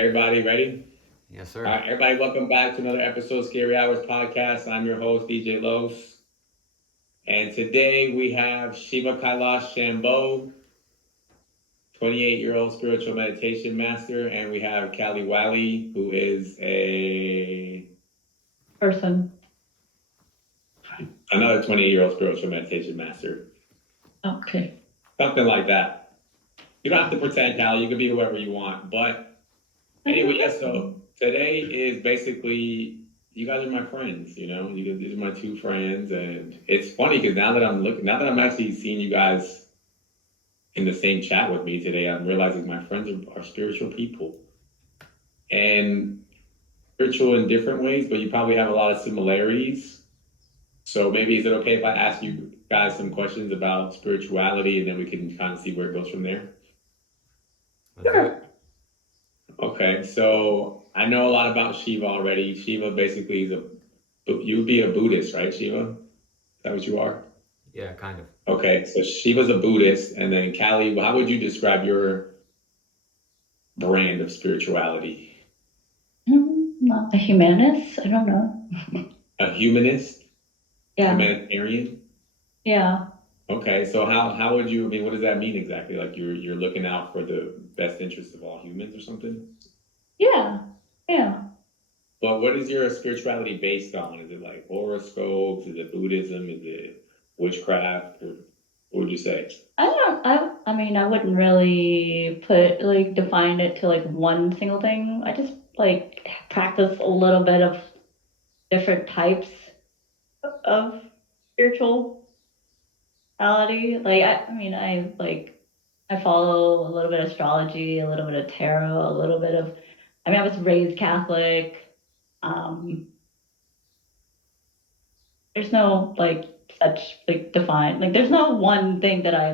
Everybody ready? Yes, All sir. right, everybody, welcome back to another episode of Scary Hours Podcast. I'm your host, DJ Los. And today we have Shiva Kailash Shambho, 28-year-old spiritual meditation master. And we have Callie Wiley, who is Person. another 28-year-old spiritual meditation master. Okay. Something like that. You don't have to pretend, Callie. You can be whoever you want. But anyway, yeah, so today is basically you guys are my friends, these are my two friends, and it's funny because now that I'm actually seeing you guys in the same chat with me today, I'm realizing my friends are spiritual people and spiritual in different ways, but you probably have a lot of similarities. So maybe is it okay if I ask you guys some questions about spirituality and then we can kind of see where it goes from there? Let's do Sure. it. Okay, so I know a lot about Shiva already. Shiva basically you would be a Buddhist, right, Shiva? Is that what you are? Yeah, kind of. Okay, so Shiva's a Buddhist, and then Callie, how would you describe your brand of spirituality? Not a humanist. I don't know. A humanist? Yeah. Humanitarian? Yeah. Okay, so how would you, I mean, what does that mean exactly? Like you're looking out for the best interests of all humans or something? Yeah. Yeah. But what is your spirituality based on? Is it like horoscopes? Is it Buddhism? Is it witchcraft? Or what would you say? I mean, I wouldn't really define it to like one single thing. I just like practice a little bit of different types of spirituality. I mean, I follow a little bit of astrology, a little bit of tarot, a little bit of. I mean, I was raised Catholic. Um, there's no like such like defined like there's no one thing that I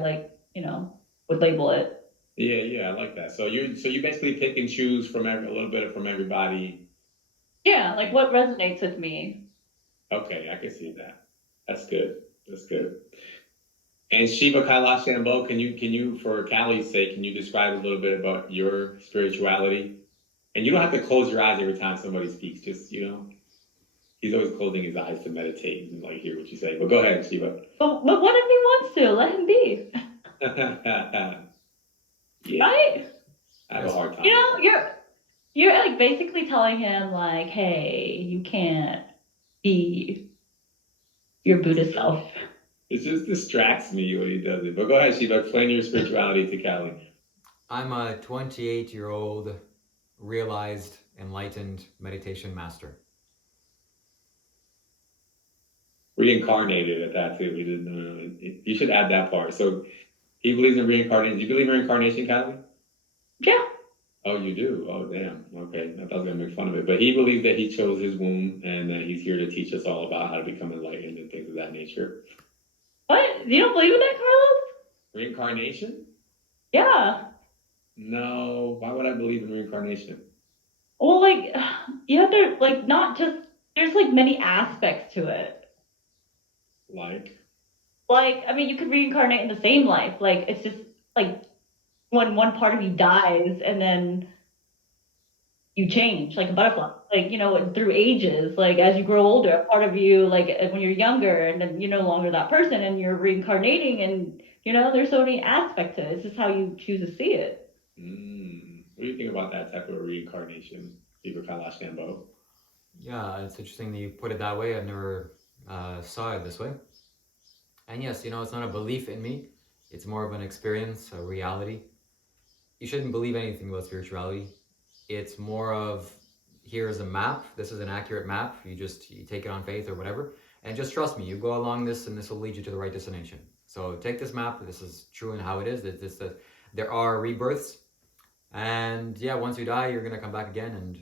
would label it. Yeah, I like that. So you basically pick and choose from a little bit from everybody. Yeah, like what resonates with me. Okay, I can see that. That's good. That's good. And Shiva Kailash Shambho, can you for Callie's sake, can you describe a little bit about your spirituality? And you don't have to close your eyes every time somebody speaks. Just he's always closing his eyes to meditate and like hear what you say. But go ahead, Shiva. But what if he wants to? Let him be. Yeah, Right? I have a hard time. You're like basically telling him like, hey, you can't be your Buddha self. It just distracts me when he does it. But go ahead, Shiva. Explain your spirituality to Callie. I'm a 28-year-old realized, enlightened meditation master. Reincarnated at that too. We didn't know. You should add that part. So he believes in reincarnation. Do you believe in reincarnation, Callie? Yeah. Oh, you do? Oh, damn. Okay. I thought I was going to make fun of it. But he believes that he chose his womb and that he's here to teach us all about how to become enlightened and things of that nature. What? You don't believe in that, Carlos? Reincarnation? Yeah. No. Why would I believe in reincarnation? Well, like you have to like not just there's like many aspects to it. Like? Like, I mean, you could reincarnate in the same life. Like, it's just like when one part of you dies and then you change, like a butterfly. Like, through ages, like as you grow older, a part of you, like when you're younger, and then you're no longer that person and you're reincarnating, and there's so many aspects to it. It's just how you choose to see it. What do you think about that type of reincarnation, Shiva Kailash Shambho? Yeah, it's interesting that you put it that way. I've never saw it this way. And yes, it's not a belief in me. It's more of an experience, a reality. You shouldn't believe anything about spirituality. It's more of, here's a map. This is an accurate map. You take it on faith or whatever. And just trust me, you go along this and this will lead you to the right destination. So take this map. This is true in how it is. That there are rebirths. And yeah, once you die, you're going to come back again. And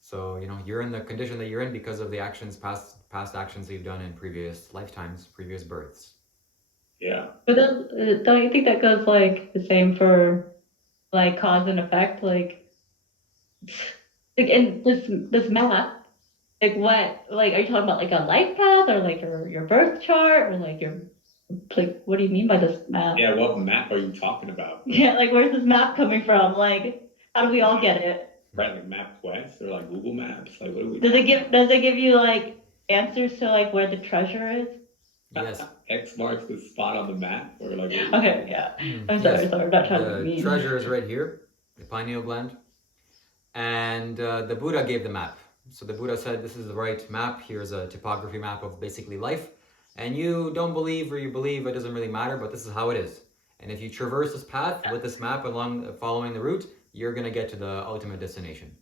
so, you're in the condition that you're in because of the actions, past actions that you've done in previous lifetimes, previous births. Yeah. But then, don't you think that goes like the same for like cause and effect? Like in this map, like what? Like, are you talking about like a life path or like your birth chart or like your like what do you mean by this map? Yeah, what map are you talking about? Yeah, like where's this map coming from? Like How do we all get it? Right, like MapQuest or like Google Maps. Like, what are we? Does it give you like answers to like where the treasure is? Yes. X marks the spot on the map, or like. Okay, yeah. I'm Yes. sorry, I'm not trying to be The mean. treasure is right here, the pineal gland. And the Buddha gave the map. So the Buddha said, this is the right map. Here's a topography map of basically life. And you don't believe or you believe, it doesn't really matter, but this is how it is. And if you traverse this path with this map along following the route, you're going to get to the ultimate destination.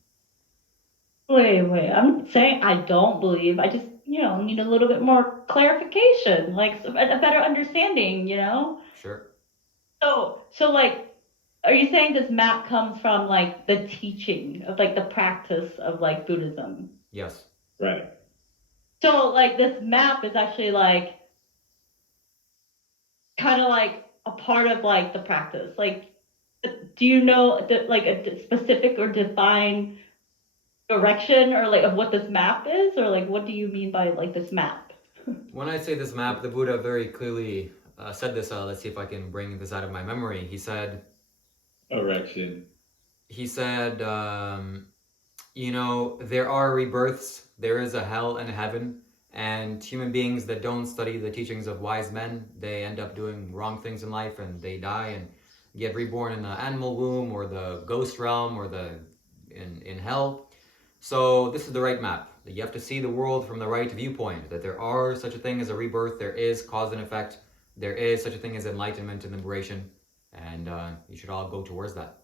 Wait, I'm not saying I don't believe. I just, need a little bit more clarification, like a better understanding, Sure. So like, are you saying this map comes from like the teaching of like the practice of like Buddhism? Yes. Right. So like this map is actually like kind of like a part of like the practice. Like, do you know that like a specific or defined direction or like of what this map is, or like what do you mean by like this map? When I say this map, the Buddha very clearly said this. Let's see if I can bring this out of my memory. He said, Erection. there are rebirths, there is a hell and a heaven, and human beings that don't study the teachings of wise men, they end up doing wrong things in life and they die and get reborn in the animal womb or the ghost realm or in hell. So this is the right map. You have to see the world from the right viewpoint, that there are such a thing as a rebirth, there is cause and effect, there is such a thing as enlightenment and liberation, and you should all go towards that.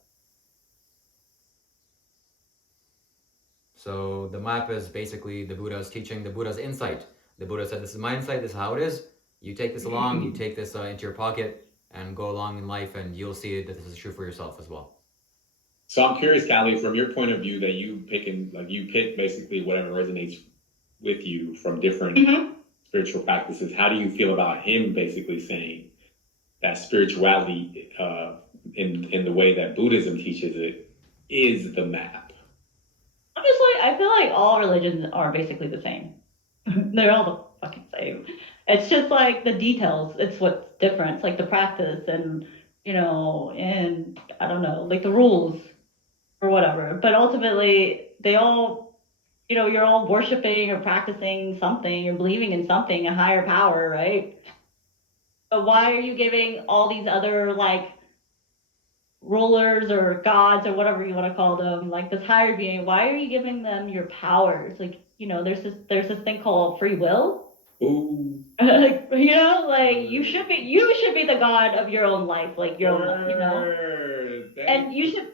So the map is basically the Buddha's teaching, the Buddha's insight. The Buddha said, this is my insight, this is how it is. You take this along, you take this into your pocket and go along in life, and you'll see that this is true for yourself as well. So I'm curious, Callie, from your point of view, that you pick basically whatever resonates with you from different spiritual practices. How do you feel about him basically saying that spirituality, in the way that Buddhism teaches it, is the map? Honestly, I feel like all religions are basically the same. They're all the fucking same. It's just like the details. It's what's different. It's like the practice and and I don't know, like the rules or whatever. But ultimately, they all, you're all worshiping or practicing something. You're believing in something, a higher power, right? But why are you giving all these other like rulers or gods or whatever you want to call them, like this higher being? Why are you giving them your powers? Like, there's this thing called free will. Ooh. Like, you should be the god of your own life, like your own life, and you should.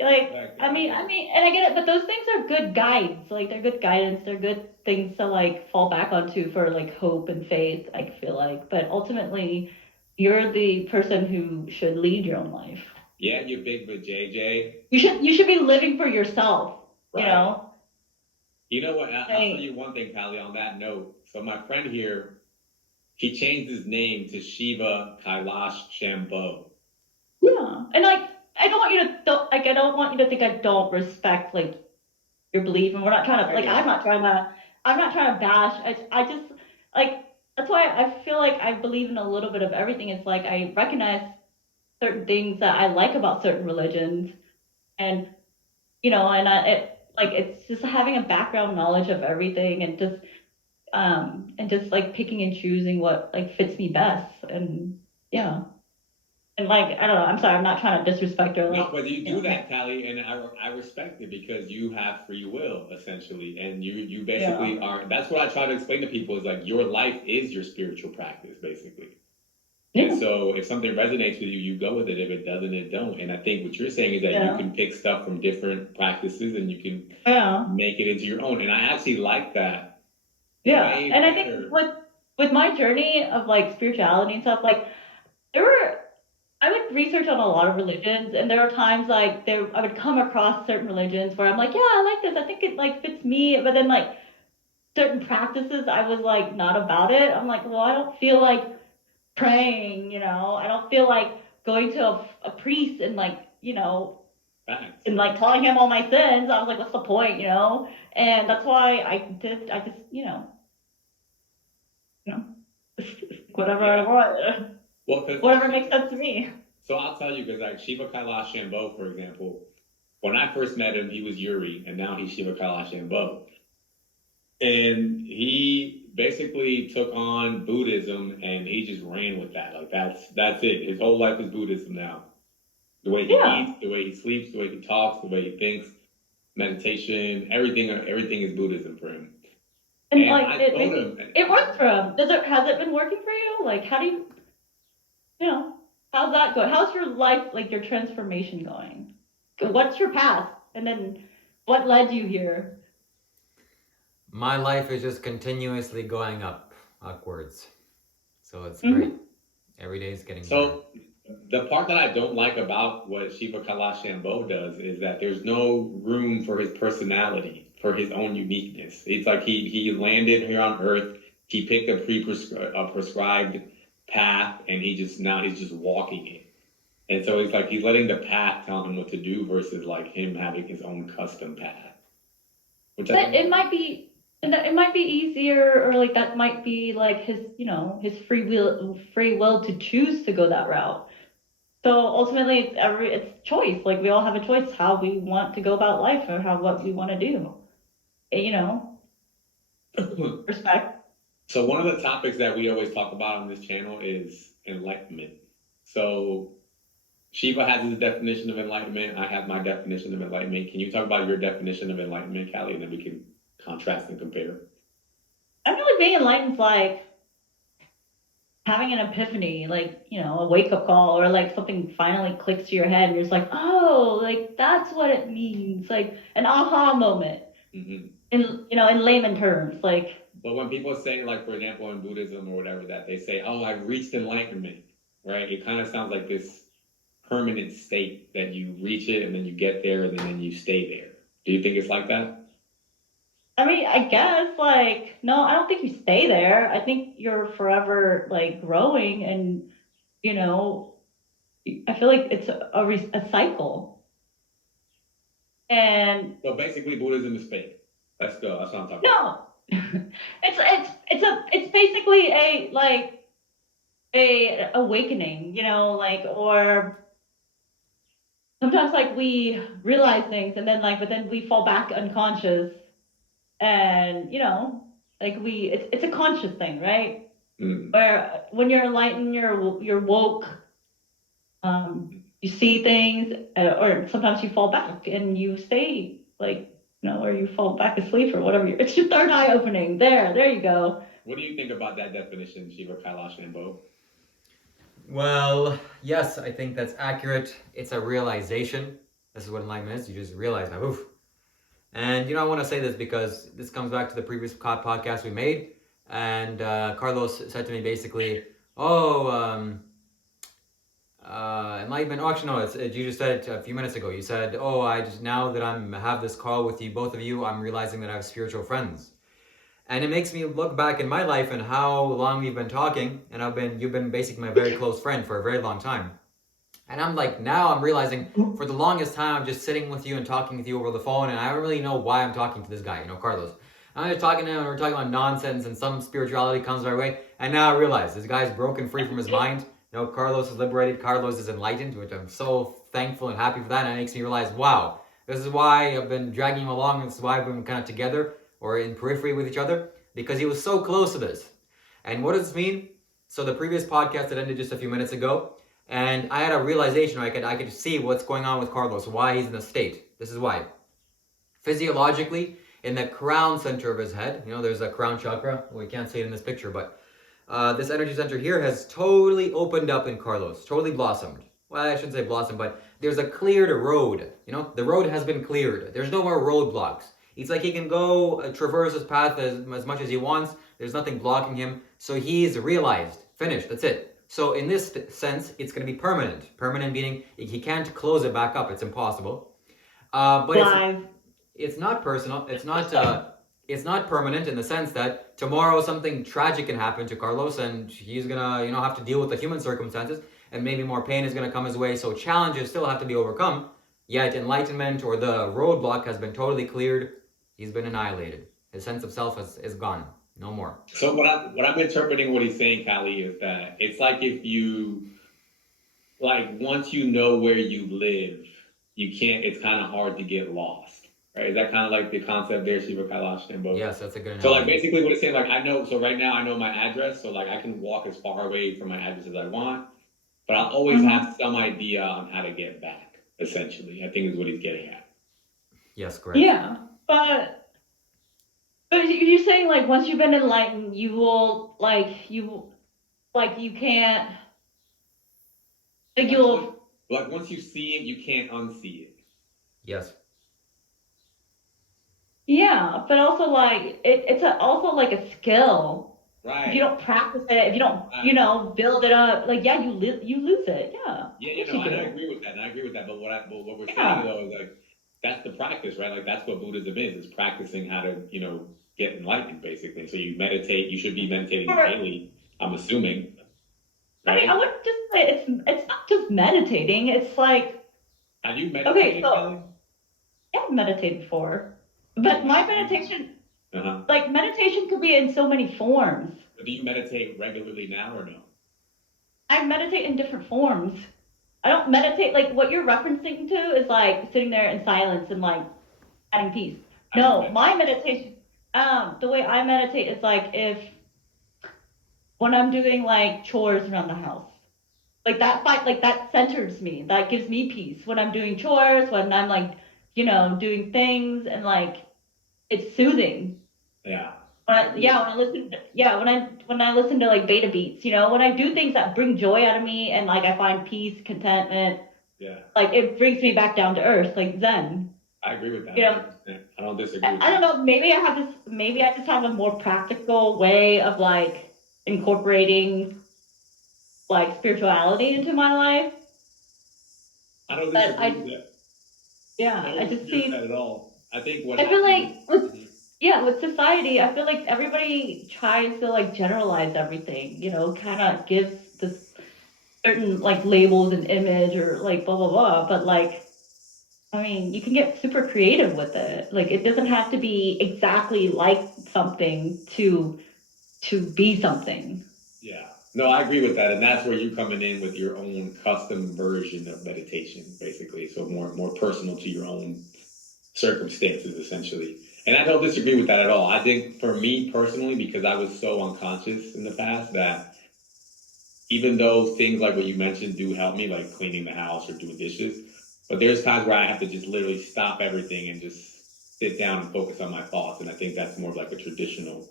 Like, I mean, and I get it, but those things are good guides. Like, they're good guidance. They're good things to like fall back onto for like hope and faith, I feel like. But ultimately, you're the person who should lead your own life. Yeah, you big with JJ. You should be living for yourself. Right. You know what? I'll tell you one thing, Callie, on that note. So my friend here, he changed his name to Shiva Kailash Shambho. Yeah, and like, I don't want you to think I don't respect like your belief, and we're not trying to like I'm not trying to bash. I just like, that's why I feel like I believe in a little bit of everything. It's like I recognize certain things that I like about certain religions, and it's just having a background knowledge of everything, and just like picking and choosing what like fits me best, and yeah. And like, I don't know, I'm sorry, I'm not trying to disrespect her. Like, no, but you do that, Callie, and I respect it because you have free will, essentially. And you basically are, that's what I try to explain to people, is like your life is your spiritual practice, basically. Yeah. And so if something resonates with you, you go with it. If it doesn't, it don't. And I think what you're saying is that you can pick stuff from different practices and you can make it into your own. And I actually like that. Yeah. And I think with my journey of like spirituality and stuff, like I would research on a lot of religions, and there are times like I would come across certain religions where I'm like, yeah, I like this. I think it like fits me. But then like certain practices, I was like not about it. I'm like, well, I don't feel like praying, I don't feel like going to a priest and like, and like telling him all my sins. I was like, what's the point, And that's why I just, whatever I want. Well, whatever makes sense to me. So I'll tell you, because like Shiva Kailash Shambho, for example, when I first met him, he was Yuri, and now he's Shiva Kailash Ambo. And he basically took on Buddhism, and he just ran with that. Like that's it. His whole life is Buddhism now. The way he Yeah. eats, the way he sleeps, the way he talks, the way he thinks, meditation, everything is Buddhism for him. And And like I it told maybe him, it works for him. Has it been working for you? Like how do you know, how's that going? How's your life, like your transformation going? What's your path? And then what led you here? My life is just continuously going upwards. So it's Mhm. great. Every day is getting better. so the part that I don't like about what Shiva Kailash Shambho does is that there's no room for his personality, for his own uniqueness. It's like he landed here on Earth, he picked a prescribed path, and he's just walking it. And so it's like he's letting the path tell him what to do versus like him having his own custom path, which I But think. it might be easier, or like that might be like his, his free will to choose to go that route. So ultimately, it's choice. Like we all have a choice how we want to go about life or what we want to do. You know, respect. So one of the topics that we always talk about on this channel is enlightenment. So Shiva has his definition of enlightenment. I have my definition of enlightenment. Can you talk about your definition of enlightenment, Callie, and then we can contrast and compare? I feel like being enlightened is like having an epiphany, like, a wake up call, or like something finally clicks to your head and you're just like, oh, like that's what it means. Like an aha moment Hmm. in layman terms. Like, But when people say, like, for example, in Buddhism or whatever, that they say, oh, I've reached enlightenment, right? It kind of sounds like this permanent state that you reach it and then you get there and then you stay there. Do you think it's like that? I mean, I guess like, no, I don't think you stay there. I think you're forever like growing and, you know, I feel like it's a cycle. And So basically, Buddhism is fake. Let's go. That's what I'm talking about. no, it's basically a like a awakening, like, or sometimes like we realize things and then like, but then we fall back unconscious, and like it's a conscious thing, right? Mm. Where when you're enlightened, you're woke. You see things, or sometimes you fall back and you stay like, or you fall back asleep or whatever. It's your third eye opening. There you go. What do you think about that definition, Shiva Kailash Ambo? Well, yes, I think that's accurate. It's a realization. This is what enlightenment is. You just realize that, oof. And, I want to say this because this comes back to the previous podcast we made. And Carlos said to me basically, oh, enlightenment. Oh, actually, no, you just said it a few minutes ago. You said, oh, now that have this call with you, both of you, I'm realizing that I have spiritual friends. And it makes me look back in my life and how long we've been talking, and you've been basically my very close friend for a very long time. And I'm like, now I'm realizing for the longest time I'm just sitting with you and talking with you over the phone, and I don't really know why I'm talking to this guy, Carlos. I'm just talking to him and we're talking about nonsense and some spirituality comes our way, and now I realize this guy's broken free from his mind. Carlos is liberated, Carlos is enlightened, which I'm so thankful and happy for that, and it makes me realize, wow, this is why I've been dragging him along, this is why we've been kind of together, or in periphery with each other, because he was so close to this. And what does this mean? So the previous podcast that ended just a few minutes ago, and I had a realization, I could see what's going on with Carlos, why he's in the state. This is why. Physiologically, in the crown center of his head, there's a crown chakra. We can't see it in this picture, but this energy center here has totally opened up in Carlos, totally blossomed. Well, I shouldn't say blossomed, but there's a cleared road. The road has been cleared. There's no more roadblocks. It's like he can go traverse his path as much as he wants. There's nothing blocking him. So he's realized, finished, that's it. So in this sense, it's going to be permanent. Permanent meaning he can't close it back up. It's impossible. But it's not personal. It's not permanent in the sense that tomorrow something tragic can happen to Carlos and he's going to have to deal with the human circumstances, and maybe more pain is going to come his way. So challenges still have to be overcome. Yet enlightenment, or the roadblock, has been totally cleared. He's been annihilated. His sense of self is gone. No more. So what I'm interpreting what he's saying, Callie, is that it's like if you, like, once you know where you live, it's kind of hard to get lost, right? Is that kind of like the concept there, Shiva Kailash and both? Yes, that's a good So like analogy. basically what it's saying, like I know, so right now I know my address, so like I can walk as far away from my address as I want, but I'll always Mhm. have some idea on how to get back, essentially, I think is what he's getting at. Yes, correct. Yeah, but you're saying like once you've been enlightened, you will like you can't like Once you, you'll like once you see it, you can't unsee it. Yes. yeah, but also like also like a skill. If you Right, don't practice it, if you don't right. build it up, like yeah, you lose it. Yeah, of Yeah, course you and I do. agree with that, and I agree with that. But what we're saying Yeah. though is like that's the practice, right? Like that's what Buddhism is practicing how to, get enlightened, basically. So you meditate. You should be meditating Or daily. I'm assuming, I mean, I right? wouldn't just say it's not just meditating. It's like Have you okay, meditated, so Kelly? yeah, I've meditated before, but my meditation Uh-huh. like meditation could be in so many forms. But do you meditate regularly now or no? I meditate in different forms. I don't meditate like what you're referencing to is like sitting there in silence and like having peace. How do you No, meditate? my meditation, the way I meditate is like if when I'm doing like chores around the house, like that centers me. That gives me peace when I'm doing chores, when I'm like, doing things and like it's soothing. Yeah, When I I, agree with yeah, when that. I listen, yeah, when I listen to like beta beats, when I do things that bring joy out of me and like I find peace, contentment, Yeah, like it brings me back down to earth, like Zen. I agree with that You know, 100%. I don't disagree with I don't that. know, maybe I just have a more practical way of like incorporating like spirituality into my life. I don't But disagree with that. I yeah, I don't just disagree with see, that at all. I think what I feel happens like is, Mhm. yeah, with society, I feel like everybody tries to like generalize everything, kind of gives this certain like labels and image or like blah blah blah. But like, I mean, you can get super creative with it. Like, it doesn't have to be exactly like something to be something. Yeah. No, I agree with that, and that's where you coming in with your own custom version of meditation, basically. So more personal to your own circumstances, essentially. And I don't disagree with that at all. I think for me personally, because I was so unconscious in the past that even though things like what you mentioned do help me, like cleaning the house or doing dishes, but there's times where I have to just literally stop everything and just sit down and focus on my thoughts. And I think that's more of like a traditional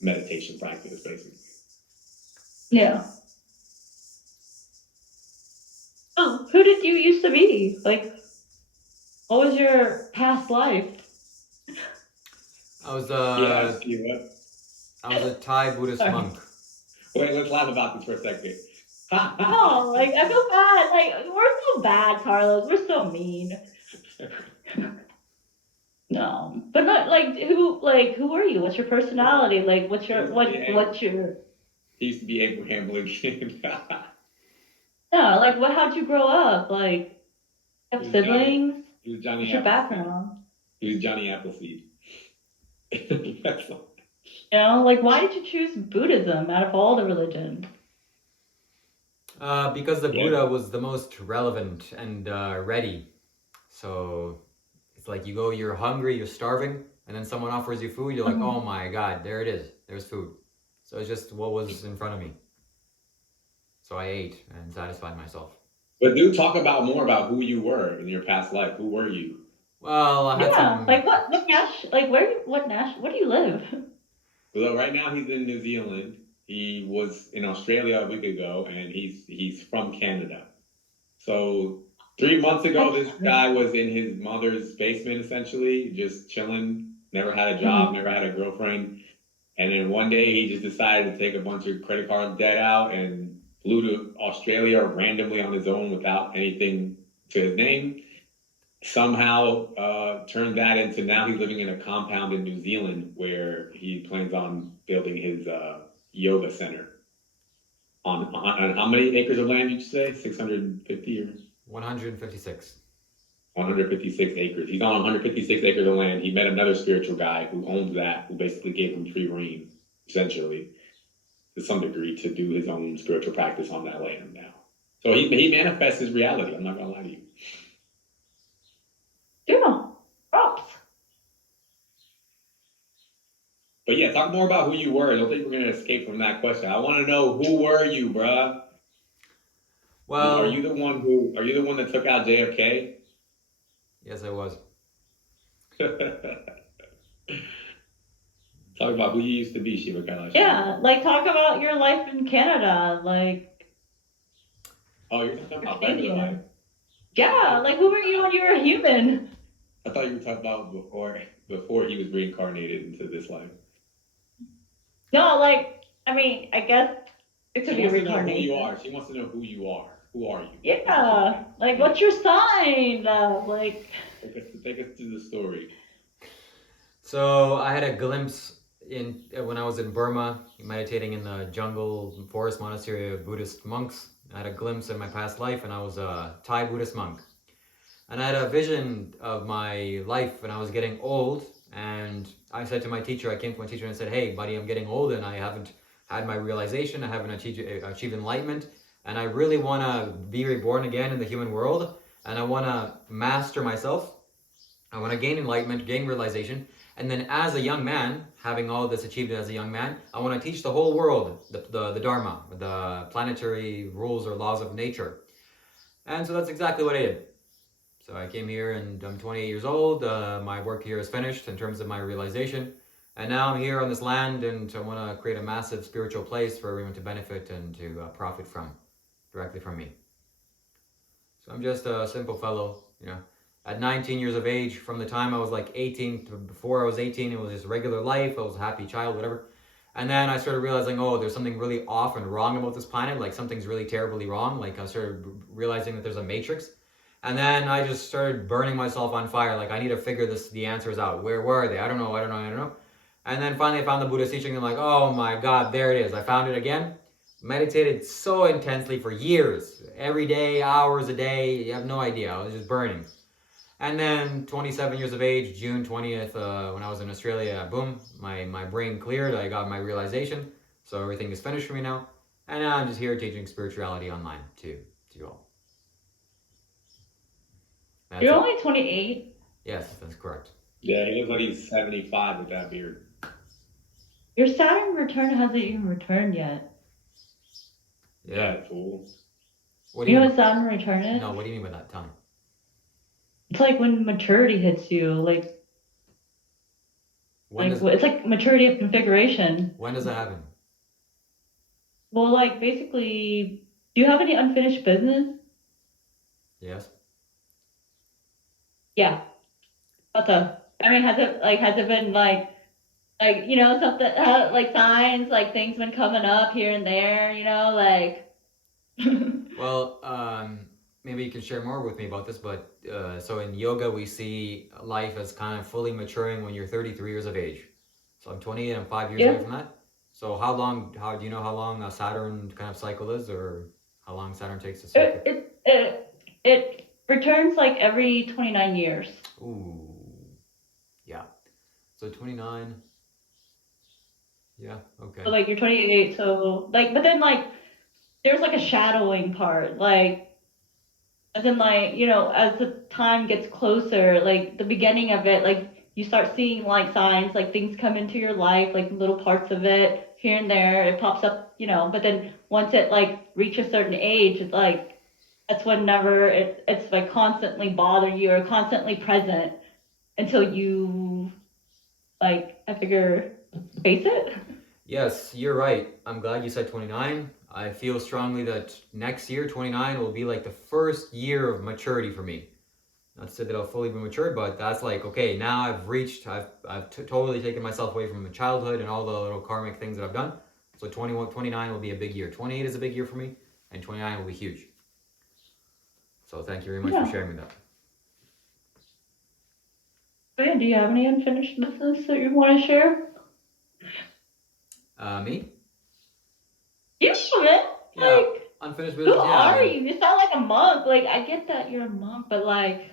meditation practice, basically. Yeah. Oh, who did you used to be? Like, what was your past life? I was Yeah, a see what? I was a Thai Buddhist Sorry. monk. Wait, let's laugh about this for a second. Oh, like I feel bad. Like we're so bad, Carlos. We're so mean. No, but not who are you? What's your personality? Like He used to be what's your he used to be Abraham Lincoln. no, like how'd you grow up? Like He have was Johnny. siblings? He was Johnny What's your Appleseed. background? He was Johnny Appleseed. That's all. Like why did you choose Buddhism out of all the religions? Because the Yeah. Buddha was the most relevant and ready. So it's like you go, you're hungry, you're starving, and then someone offers you food, you're like, oh Mhm. my God, there it is. There's food. So it's just what was in front of me. So I ate and satisfied myself. But do talk about more about who you were in your past life. Who were you? Well, I had Yeah, some. like what Nash? Like where do you live? Well, right now he's in New Zealand. He was in Australia a week ago, and he's from Canada. So 3 months ago, That's this guy was in his mother's basement, essentially, just chilling. Never had a job, Mhm. never had a girlfriend. And then one day he just decided to take a bunch of credit card debt out and flew to Australia randomly on his own without anything to his name. Somehow turned that into now he's living in a compound in New Zealand where he plans on building his yoga center on how many acres of land did you say? 650 or 156. 156 acres. He's on 156 acres of land. He met another spiritual guy who owns that, who basically gave him free reign, essentially, to some degree, to do his own spiritual practice on that land now. So he manifests his reality. I'm not gonna lie to you. But yeah, talk more about who you were. I don't think we're gonna escape from that question. I want to know who were you, bruh? Are you Well, the one who? Are you the one that took out JFK? yes, I was. Talk about who you used to be, Shiva Kailash. Yeah, like talk about your life in Canada, like Oh, you're talking your about stay regular life. there. Yeah, like who were you when you were a human? I thought you were talking about before he was reincarnated into this life. No, like I mean, I guess it She could be a wants to know who you reincarnation. are. She wants to know who you are. Who are you? That's what she's Yeah, saying. like what's your sign? Like Take us through the story. So I had a glimpse in when I was in Burma, meditating in the jungle forest monastery of Buddhist monks. I had a glimpse in my past life, and I was a Thai Buddhist monk. And I had a vision of my life when I was getting old. And I said to my teacher, I came to my teacher and said, "Hey, buddy, I'm getting old, and I haven't had my realization. I haven't achieved enlightenment, and I really want to be reborn again in the human world, and I want to master myself. I want to gain enlightenment, gain realization, and then as a young man, having all this achieved as a young man, I want to teach the whole world the Dharma, the planetary rules or laws of nature." And so that's exactly what I did. So I came here and I'm 28 years old. My work here is finished in terms of my realization. And now I'm here on this land and I want to create a massive spiritual place for everyone to benefit and to profit from, directly from me. So I'm just a simple fellow, you know. At 19 years of age, from the time I was like 18 to before I was 18, it was just regular life. I was a happy child, whatever. And then I started realizing, oh, there's something really off and wrong about this planet. Like something's really terribly wrong. Like I started realizing that there's a matrix. And then I just started burning myself on fire. Like I need to figure the answers out. Where are they? I don't know. And then finally I found the Buddhist teaching. And I'm like, oh my God, there it is. I found it again. Meditated so intensely for years, every day, hours a day. You have no idea. I was just burning. And then 27 years of age, June 20th, when I was in Australia, boom, my brain cleared. I got my realization. So everything is finished for me now. And now I'm just here teaching spirituality online to you all. That's you're it. only 28. Yes, that's correct. Yeah, he looks like he's 75 with that beard. Your Saturn return hasn't even returned yet. Yeah, fool. What do You you know mean? what Saturn return is? No, what do you mean by that? Tell me. It's like when maturity hits you, like When does it's like maturity of configuration. that happen? Well, like basically, do you have any unfinished business? Yes. Yeah. I mean, has it been you know something like signs like things been coming up here and there, you know, like. Well, maybe you can share more with me about this, but so in yoga we see life as kind of fully maturing when you're 33 years of age. So I'm 28, I'm 5 years away Yeah. from that. So how do you know how long a Saturn kind of cycle is, or how long Saturn takes to circle? It returns like every 29 years. Ooh, yeah. So 29. Yeah, okay. So like you're 28, so like, but then like there's like a shadowing part, like as in like, you know, as the time gets closer, like the beginning of it, like you start seeing like signs, like things come into your life, like little parts of it here and there, it pops up, you know, but then once it like reaches a certain age, it's like that's whenever it's like constantly bothering you or constantly present until you like I figure face it. Yes, you're right. I'm glad you said 29. I feel strongly that next year, 29, will be like the first year of maturity for me. Not to say that I'll fully be matured, but that's like, okay, now I've totally taken myself away from my childhood and all the little karmic things that I've done. So 21, 29 will be a big year. 28 is a big year for me, and 29 will be huge. So thank you very much for Yeah. sharing me that. Man, do you have any unfinished business that you want to share? Me? Yeah, man. Yeah, Like, unfinished who business. Yeah, I are mean, you? You sound like a monk. Like, I get that you're a monk, but like,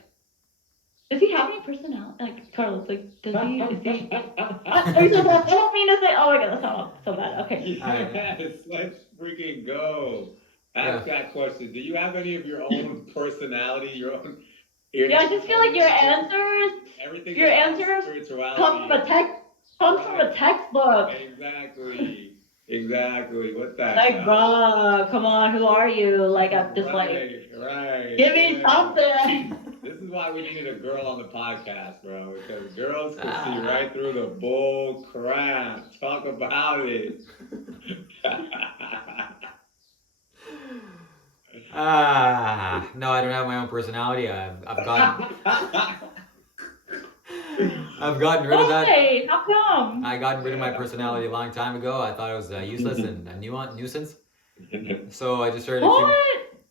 does he have any personality? Like, Carlos, like, does he? Is he? I don't mean to say. Oh my god, that's not so bad. Okay. Yes, let's freaking go. Ask that question. Do you have any of your own personality, your own? Yeah, I just feel like your answers Everything your about answers come spirituality. from comes from a textbook. Exactly. What the Like, hell? bruh, come on, who are you? Like, I'm just like, Right. give me Yeah. something. This is why we needed a girl on the podcast, bro. Because girls can see Ah. right through the bull crap. Talk about it. No, I don't have my own personality. I've gotten rid of that. Why? How come? I got rid of my personality a long time ago. I thought it was useless and a nuisance. So I just started. What?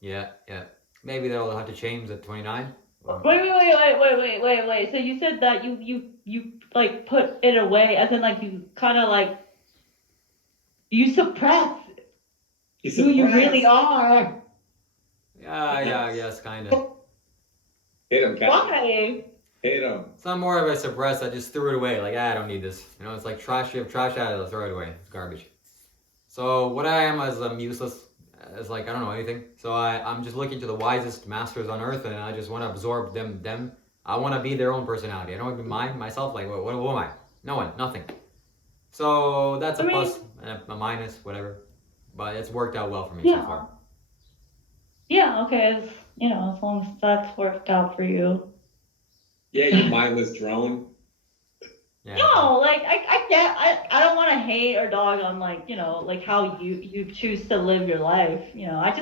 Yeah. Maybe that'll have to change at 29. Wait. So you said that you like put it away, as in like you kind of like you suppress who you really are. Yeah, I guess kind of. Hit him, Cat. Why? Hit him. It's not more of a suppress. I just threw it away. Like, I don't need this. You know, it's like trash. You have trash out of it, throw it away. It's garbage. So what I am is I'm useless. It's like I don't know anything. So I'm just looking to the wisest masters on earth, and I just want to absorb them. I want to be their own personality. I don't want to be myself. Like what am I? No one, nothing. So that's a plus and a minus, whatever. But it's worked out well for me so Yeah. far. Yeah. Okay. As long as that's worked out for you. Yeah, you mindless drone. Yeah. No, like I don't want to hate or dog on like how you choose to live your life. It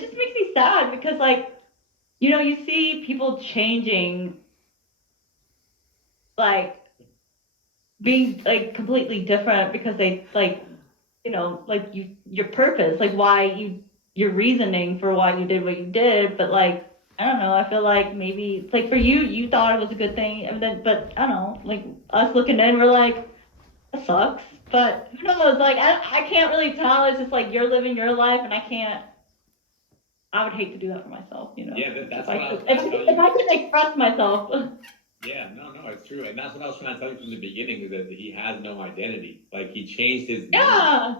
just makes me sad because you see people changing, like being like completely different because they your purpose, like your reasoning for why you did what you did, but like I don't know. I feel like maybe like for you, you thought it was a good thing, and then but I don't know. Like us looking in, we're like, that sucks. But who knows? Like I can't really tell. It's just like you're living your life, and I can't. I would hate to do that for myself. Yeah, that's if what I was if, trying to tell if you. I could express myself. Yeah, no, it's true, and that's what I was trying to tell you from the beginning is that he has no identity. Like he changed his name. Yeah.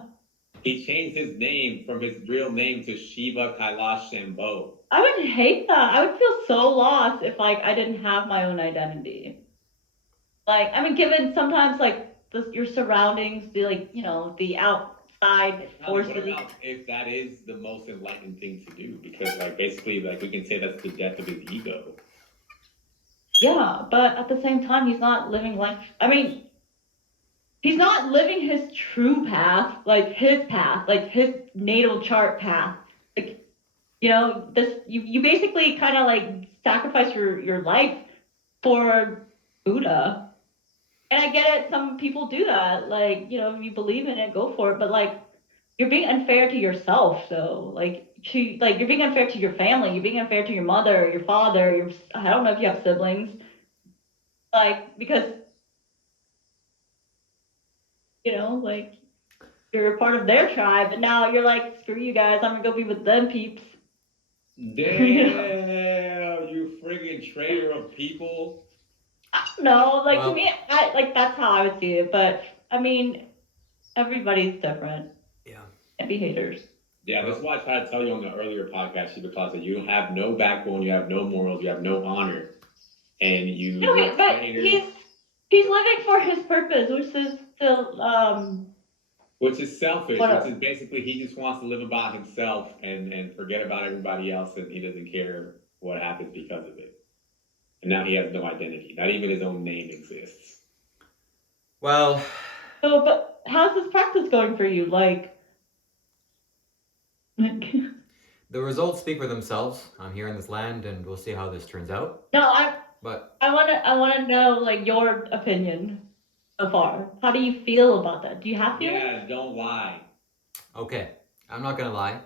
He changed his name from his real name to Shiva Kailash Shambho. I would hate that. I would feel so lost if like I didn't have my own identity. Like I mean, given sometimes like your surroundings, the outside What forces. about if that is the most enlightened thing to do? Because like basically like we can say that's the death of his ego. Yeah, but at the same time, he's not living life. I mean, he's not living his true path, like his natal chart path. Like, this you basically kind of like sacrifice your life for Buddha. And I get it, some people do that. Like, if you believe in it, go for it. But like, you're being unfair to yourself, though. You're being unfair to your family. You're being unfair to your mother, your father. I don't know if you have siblings. Like, because like you're a part of their tribe, and now you're like, screw you guys, I'm gonna go be with them peeps. Damn, you friggin' traitor of people. I don't know, like to me, that's how I would see it. But I mean, everybody's different. Yeah. And be haters. Yeah, that's why I tried to tell you on the earlier podcast, Shiva Claus, that you have no backbone, you have no morals, you have no honor, and you. No, but he's living for his purpose, which is to Which is selfish, which is basically he just wants to live about himself and forget about everybody else, and he doesn't care what happens because of it. And now he has no identity. Not even his own name exists. Well. So, but how's this practice going for you? Like. The results speak for themselves. I'm here in this land, and we'll see how this turns out. No, I want to know like your opinion so far. How do you feel about that? Do you have feelings? Yeah, don't lie. Okay, I'm not gonna lie.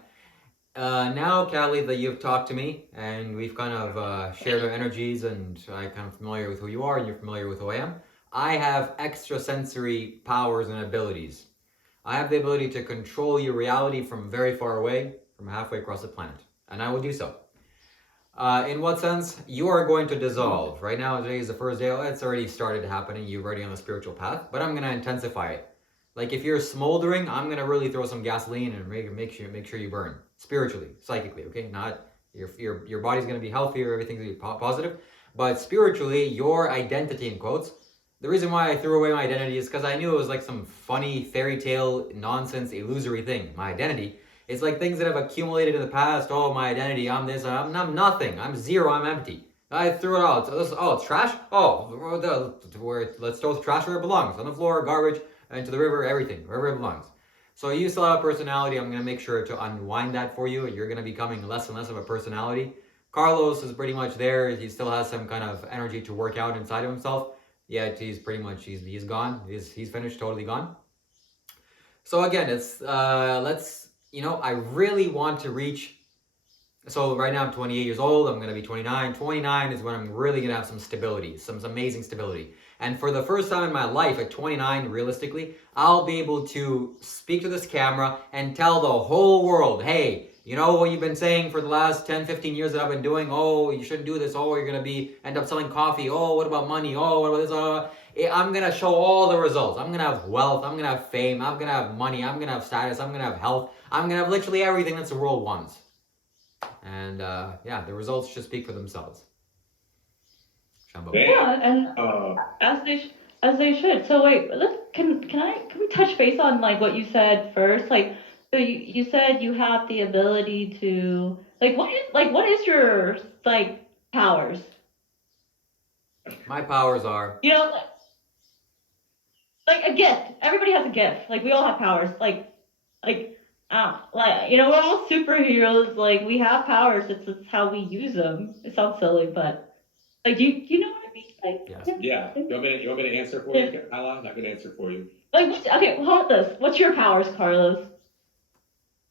Now, Callie, that you've talked to me, and we've kind of shared our energies, and I'm kind of familiar with who you are, and you're familiar with who I am. I have extrasensory powers and abilities. I have the ability to control your reality from very far away, from halfway across the planet, and I will do so. In what sense? You are going to dissolve. Right now, today is the first day. It's already started happening. You're already on the spiritual path, but I'm going to intensify it. Like if you're smoldering, I'm going to really throw some gasoline and make sure you burn spiritually, psychically, okay? Not your body's going to be healthier, everything's going to be positive, but spiritually, your identity in quotes The reason why I threw away my identity is because I knew it was like some funny fairy tale nonsense illusory thing. My identity is like things that have accumulated in the past. Oh, my identity, I'm this, I'm nothing. I'm zero, I'm empty. I threw it out. Oh, it's trash? Oh, let's throw the trash where it belongs. On the floor, garbage, into the river, everything, wherever it belongs. So you still have a personality. I'm going to make sure to unwind that for you. You're going to be becoming less and less of a personality. Carlos is pretty much there. He still has some kind of energy to work out inside of himself. Yeah, he's pretty much, he's gone. He's finished, totally gone. So again, it's, I really want to reach. So right now I'm 28 years old. I'm going to be 29. 29 is when I'm really going to have some stability, some amazing stability. And for the first time in my life at 29, realistically, I'll be able to speak to this camera and tell the whole world, hey, you know what you've been saying for the last 10, 15 years that I've been doing? Oh, you shouldn't do this. Oh, you're going to end up selling coffee. Oh, what about money? Oh, what about this? I'm going to show all the results. I'm going to have wealth. I'm going to have fame. I'm going to have money. I'm going to have status. I'm going to have health. I'm going to have literally everything that the world wants. And the results should speak for themselves. Shambo. Yeah, and as they should. So wait, can we touch base on like what you said first? Like, so you said you have the ability to what is your like powers? My powers are, You know, like a gift. Everybody has a gift. Like we all have powers. We're all superheroes. Like we have powers. It's how we use them. It sounds silly, but like you know what I mean? Like yes. Yeah. You want me to answer for you, Kyla? I could answer for you. like okay, hold this. What's your powers, Carlos?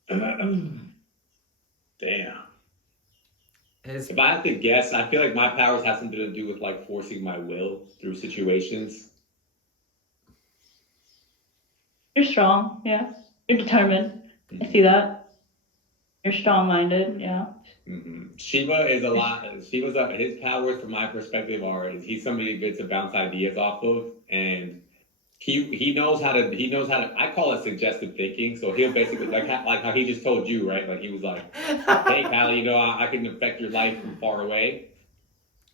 Damn. His, If I have to guess, I feel like my powers have something to do with like forcing my will through situations. You're strong, yeah. You're determined. I see that. You're strong-minded, yeah. Shiva is a lot. His powers, from my perspective, is he's somebody good to bounce ideas off of, and he knows how to. I call it suggestive thinking. So he'll basically like how he just told you, right? Like he was like, "Hey, Callie, I can affect your life from far away."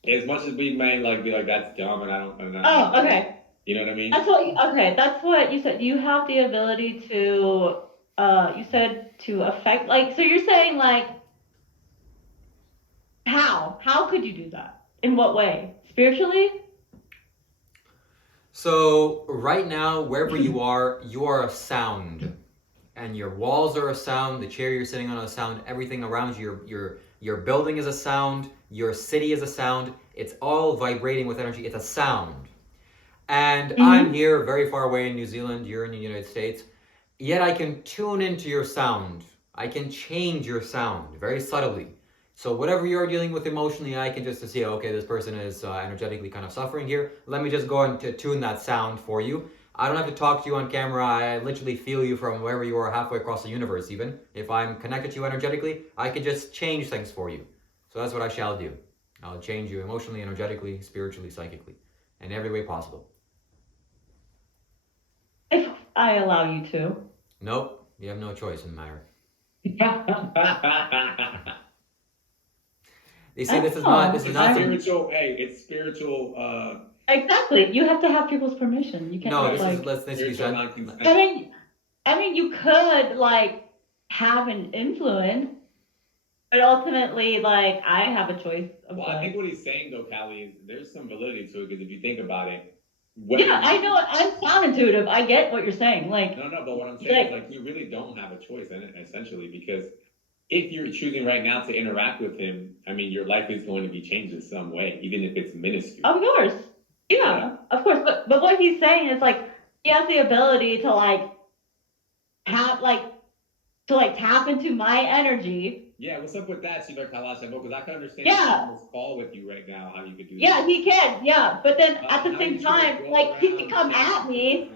As much as we may like be like that's dumb, and I don't. Oh, okay. You know what I mean? That's what you said. You have the ability to you said to affect, like, so you're saying like how could you do that? In what way? Spiritually? so right now, wherever you are a sound. And your walls are a sound, the chair you're sitting on is a sound, everything around you, your building is a sound, your city is a sound. It's all vibrating with energy. It's a sound. And I'm here very far away in New Zealand, you're in the United States, yet I can tune into your sound. I can change your sound very subtly. So whatever you're dealing with emotionally, I can just see, okay, this person is energetically kind of suffering here. Let me just go and tune that sound for you. I don't have to talk to you on camera. I literally feel you from wherever you are, halfway across the universe even. If I'm connected to you energetically, I can just change things for you. So that's what I shall do. I'll change you emotionally, energetically, spiritually, psychically, in every way possible. If I allow you to. Nope, you have no choice in the matter. They say this is not spiritual. Hey, it's spiritual. Exactly. You have to have people's permission. You can't. No, just, this be said. I mean, you could like have an influence, but ultimately, like, I have a choice. I think what he's saying though, Callie, is there's some validity to it because if you think about it. Yeah, I know. I'm sound intuitive. I get what you're saying. Like. No, but what I'm saying is like you really don't have a choice in it, essentially, because if you're choosing right now to interact with him, I mean, your life is going to be changed in some way, even if it's minuscule. Of course. Yeah, of course. But what he's saying is like he has the ability to like have tap into my energy. Yeah, what's up with that, Shiva Kalashevo? Because I can understand this call with you right now, how you could do that. Yeah, he can. Yeah, but then at the same time, like he can come at me.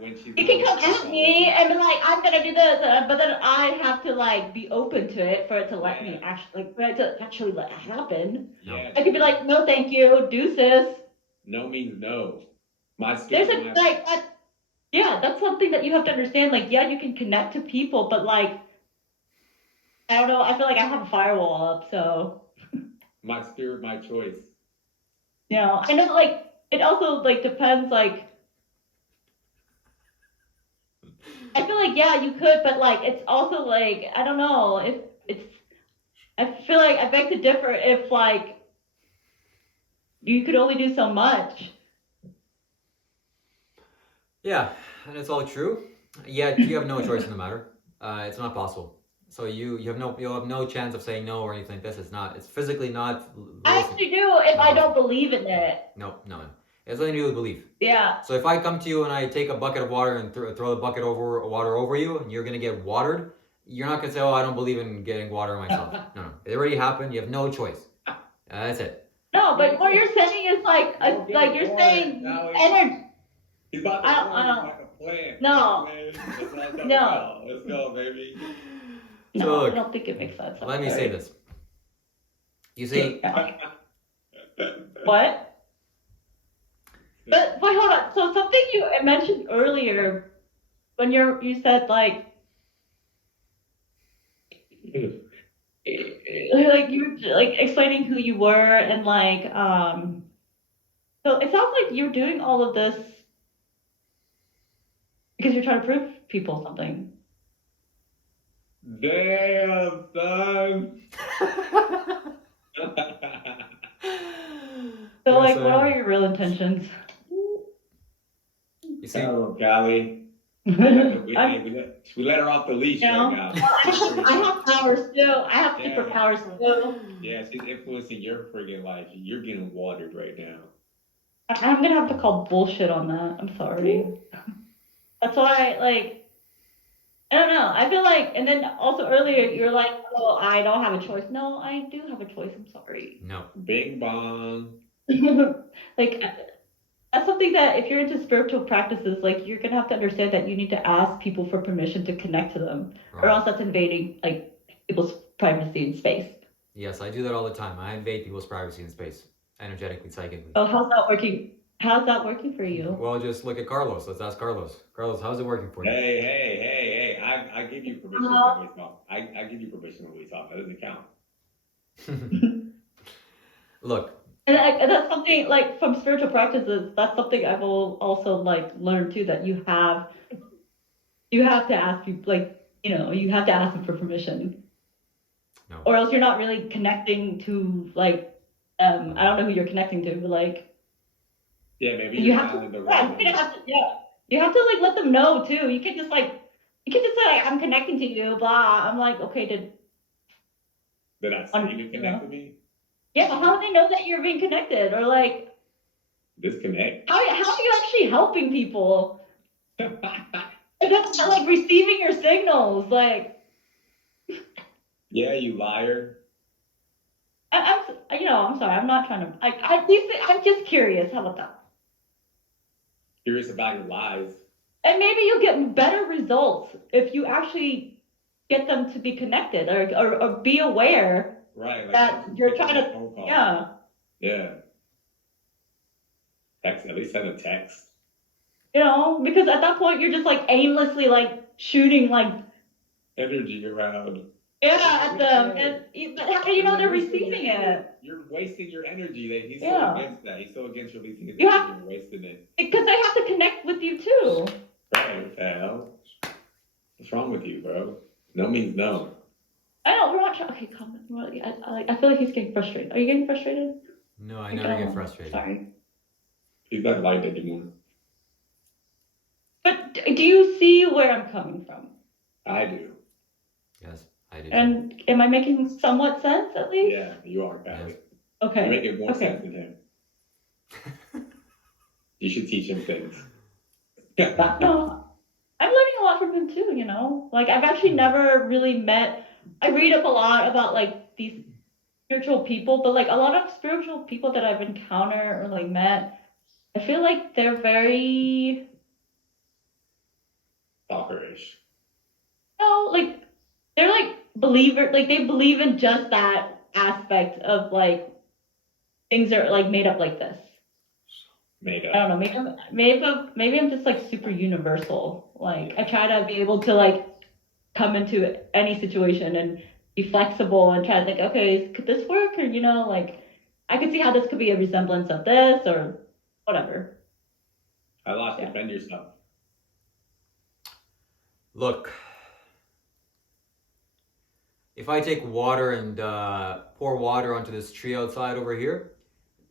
He can come at me and be like, I'm gonna do this, but then I have to like be open to it for it to let me actually let it happen. Yeah. I could be like, no, thank you, deuces. No means no. That's something that you have to understand. Like, yeah, you can connect to people, but like, I don't know. I feel like I have a firewall up, so. My spirit, my choice. Yeah, I know. Like, it also like depends. Like I feel like yeah, you could, but like it's also like I don't know if it's. I feel like I beg to differ if like you could only do so much. Yeah, and it's all true. Yet you have no choice in the matter. It's not possible. So you'll have no chance of saying no or anything like this. It's physically not I realistic. actually do if Not I don't possible. believe in it. No, no. It's nothing to do with belief. Yeah. So if I come to you and I take a bucket of water and throw the bucket over water over you, and you're gonna get watered, you're not gonna say, "Oh, I don't believe in getting water myself." No, no. It already happened. You have no choice. That's it. No, but what you're saying is like Okay, like you're boy, saying now he's- energy. He's about to I don't- form I don't- like a plant. No. Man. That's what I'm talking No. about. Let's go, baby. No, So I look, don't think it makes sense. I'm let me sorry. say this. You see, Yeah. What? But wait, hold on. So something you mentioned earlier when you said like you were like explaining who you were and like so it sounds like you're doing all of this because you're trying to prove people something. Damn, son. So Yes, like I what am. are your real intentions? You see, Oh, Callie. I'm- We let her off the leash No. right now. I have powers too. I have Yeah. superpowers too. Yeah, she's influencing your friggin' life. You're getting watered right now. I'm gonna have to call bullshit on that. I'm sorry. That's why, like, I don't know. I feel like, and then also earlier you're like, oh, I don't have a choice. No, I do have a choice. I'm sorry. no. Bing bong. Like, that's something that if you're into spiritual practices, like, you're gonna have to understand that you need to ask people for permission to connect to them, or Right. else that's invading like people's privacy and space. Yes, I do that all the time. I invade people's privacy and space, energetically, psychically. Oh, how's that working? How's that working for you? Well, just look at Carlos. Let's ask Carlos. Carlos, how's it working for you? Hey. I give you permission when we talk. I give you permission when we talk. That doesn't count. Look, And that's something like from spiritual practices. That's something I've also like learned too. That you have to ask people, like you have to ask them for permission, no. or else you're not really connecting to like I don't know who you're connecting to, but like Yeah, maybe you you're have down to in the yeah, right. you have to like let them know too. You can't just say like, I'm connecting to you, blah. I'm like, okay, Did I say you to connect with me? yeah, but how do they know that you're being connected, or like Disconnect. how are you actually helping people? And that's not, like receiving your signals, like Yeah, you liar. I'm sorry, I'm not trying to. At least I'm just curious. How about that? Curious about your lies. And maybe you'll get better results if you actually get them to be connected or be aware Right. Like that you're pick up trying that to. phone call. Yeah, Yeah. Text. At least send a text. because at that point you're just like aimlessly like shooting like Energy around. at them, but how do you know they're receiving it? You're wasting your energy. He's so Yeah. against that. He's so against releasing his You energy and wasting it. Because they have to connect with you too. Right, what the hell? What's wrong with you, bro? No means no. I know we're not trying. Okay, come on. I feel like he's getting frustrated. Are you getting frustrated? no, I never get frustrated. Sorry. He's not light anymore. But do you see where I'm coming from? I do. Yes, I do. And am I making somewhat sense at least? Yeah, you are, Callie. Yes. You're Okay. making more Okay. sense than him. You should teach him things. No, I'm learning a lot from him too, Like I've actually never really met. I read up a lot about like these spiritual people, but like a lot of spiritual people that I've encountered or like met, I feel like they're very Stalkerish. like they're like believer, like they believe in just that aspect of like things are like made up like this. Made I up. don't know, maybe I'm just like super universal. Like I try to be able to like come into any situation and be flexible and try to think, okay, could this work? Or like I could see how this could be a resemblance of this or whatever. I lost. Yeah. Defend yourself. Look, if I take water and pour water onto this tree outside over here,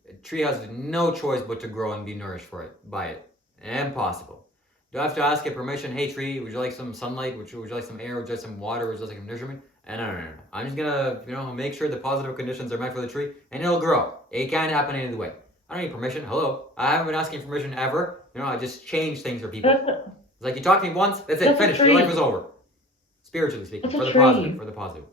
the tree has no choice but to grow and be nourished by it. Impossible. Do I have to ask it permission? Hey tree, would you like some sunlight? Would you like some air? Would you like some water? Would you like some nourishment? No. I'm just gonna, make sure the positive conditions are met for the tree, and it'll grow. It can't happen any other way. I don't need permission. Hello, I haven't been asking permission ever. I just change things for people. That's It's like you talk to me once, that's it, That's a finished. Your tree. life is over. Spiritually speaking, That's a for the tree. positive, for the positive.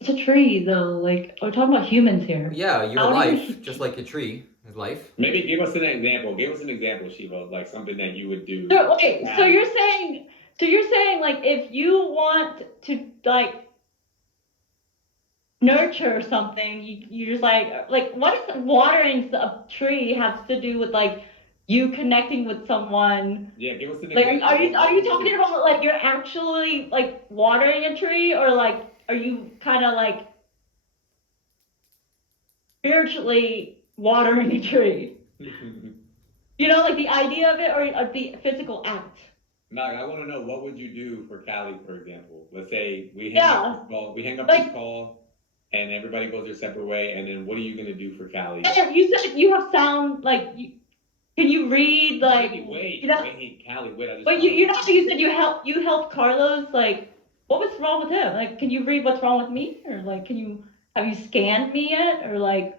It's a tree, though. Like, we're talking about humans here. Yeah, your How do life, you- just like a tree, is life. Maybe give us an example. Give us an example, Shiva, of like something that you would do. So, okay, so you're saying, like, if you want to, like, nurture something, you just like, what does watering a tree have to do with, like, you connecting with someone? Yeah, give us an Like, example. are you talking about, like, you're actually, like, watering a tree, or, like, are you kind of, like, spiritually watering a tree? Like, the idea of it, or the physical act? No, I want to know, what would you do for Callie, for example? Let's say we hang Yeah. up this call. We hang up Like- this call, and everybody goes their separate way. And then what are you gonna do for Callie? And you said you have sound, like, can you read, like, Wait, Callie, wait. I just. but you said you helped Carlos, like, what was wrong with him? Like, can you read what's wrong with me? Or, like, have you scanned me yet? Or, like,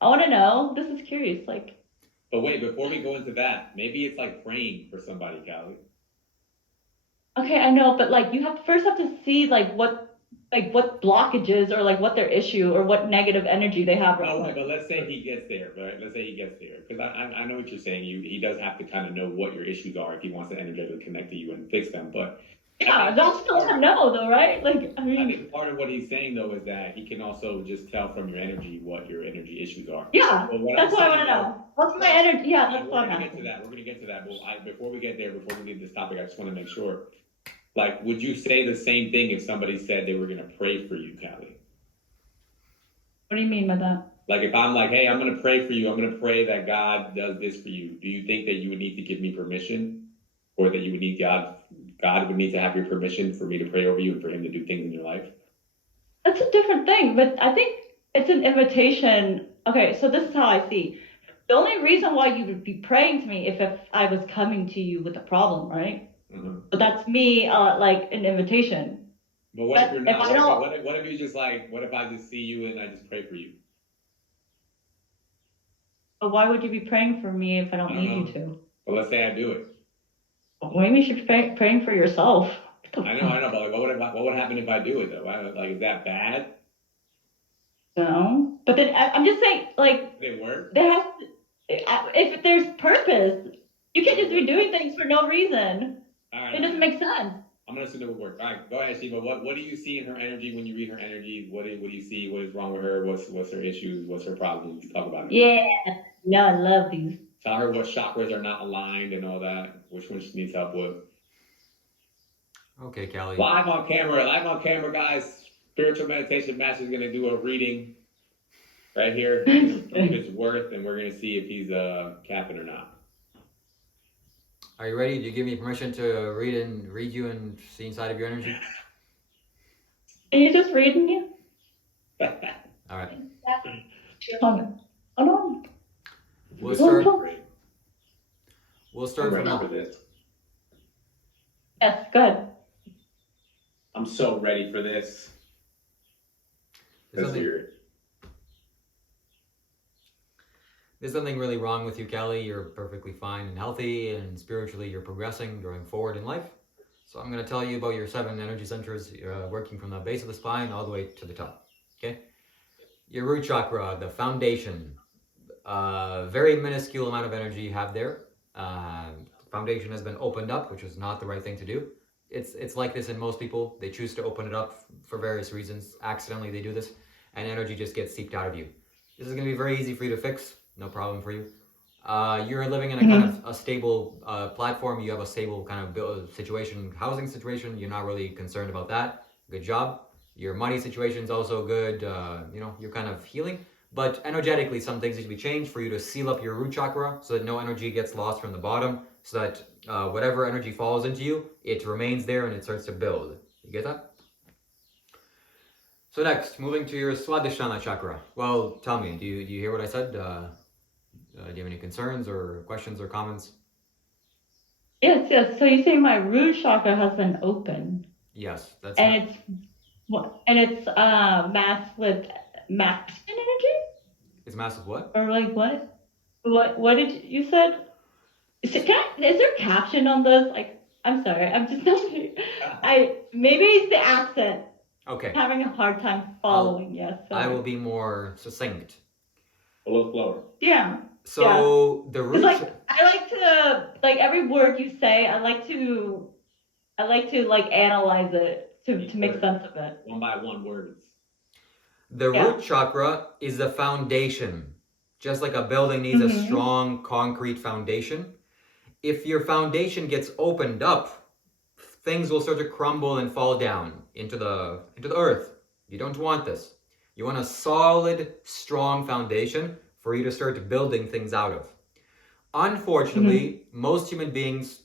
I want to know. This is curious. Like, But wait, before we go into that, maybe it's like praying for somebody, Callie. okay, I know, but, like, you first have to see, like, what blockages, or, like, what their issue, or what negative energy they have. No, right, but let's say he gets there, right? Let's say he gets there, because I know what you're saying. He does have to kind of know what your issues are if he wants to energetically connect to you and fix them. But Yeah, that's still to know, though, right? Like, I I mean, think part of what he's saying though is that he can also just tell from your energy what your energy issues are. yeah, But what that's I'm what I want to saying know. What's my energy? Yeah, is, that's we're what I'm gonna get to asking. that. We're gonna get to that. But before we get there, before we leave this topic, I just want to make sure. Like, would you say the same thing if somebody said they were gonna pray for you, Callie? What do you mean by that? Like, if I'm like, hey, I'm gonna pray for you. I'm gonna pray that God does this for you. Do you think that you would need to give me permission, or that you would need God would need to have your permission for me to pray over you and for Him to do things in your life? That's a different thing, but I think it's an invitation. Okay, so this is how I see. The only reason why you would be praying to me if I was coming to you with a problem, right? Mm-hmm. But that's me, like, an invitation. But what if you're If not? I don't- What if you just like? What if I just see you and I just pray for you? But why would you be praying for me if I don't I need don't you to? But let's say I do it. Well, maybe you should be praying for yourself. What the I know, but like, what would happen if I do it though? Like, is that bad? No. But then I'm just saying, like, Did it work? there has to, if there's purpose, you can't just be doing things for no reason. All right. It doesn't make sense. I'm gonna assume it would work. All right, go ahead, Shiva. What do you see in her energy when you read her energy? What do you see? What is wrong with her? What's her issues? What's her problems? Talk about it. Yeah. No, I love these. Tell her what chakras are not aligned and all that. Which one she needs help with. Okay, Callie. Live on camera, guys. Spiritual Meditation Master is gonna do a reading right here. Prove his worth, and we're gonna see if he's capping or not. Are you ready? Do you give me permission to read you and see inside of your energy? Are you just reading it? All right. Hold on. We'll Hold start. on. We'll start I'm from ready the. for this. Yes, good. I'm so ready for this. There's That's something, weird. there's something really wrong with you, Callie. You're perfectly fine and healthy, and spiritually you're progressing, going forward in life. So I'm going to tell you about your 7 energy centers, working from the base of the spine all the way to the top. Okay. Your root chakra, the foundation. Very minuscule amount of energy you have there. Foundation has been opened up, which is not the right thing to do. It's like this in most people. They choose to open it up for various reasons. Accidentally they do this, and energy just gets seeped out of you. This is going to be very easy for you to fix. No problem for you. You're living in a kind of a stable platform. You have a stable kind of situation, housing situation. You're not really concerned about that. Good job. Your money situation is also good. You're kind of healing. But energetically, some things need to be changed for you to seal up your root chakra so that no energy gets lost from the bottom, so that whatever energy falls into you, it remains there and it starts to build. You get that? So next, moving to your Swadhisthana chakra. Well, tell me, do you hear what I said? Do you have any concerns or questions or comments? Yes, yes. So you say my root chakra has been open, Yes, that's and it's masked with masculine energy, it's massive what? or like what? What did you said? Is there a caption on this? Like, I'm sorry, I'm just not. Maybe it's the accent. Okay. I'm having a hard time following. Yes. I will be more succinct. A little slower. Yeah. So the It's root. like I like to like every word you say. I like to like analyze it to make sense of it. One by one words. The Yeah. root chakra is the foundation. Just like a building needs a Mhm. strong concrete foundation. If your foundation gets opened up, things will start to crumble and fall down into the earth. You don't want this. You want a solid, strong foundation for you to start building things out of. Unfortunately, most human beings,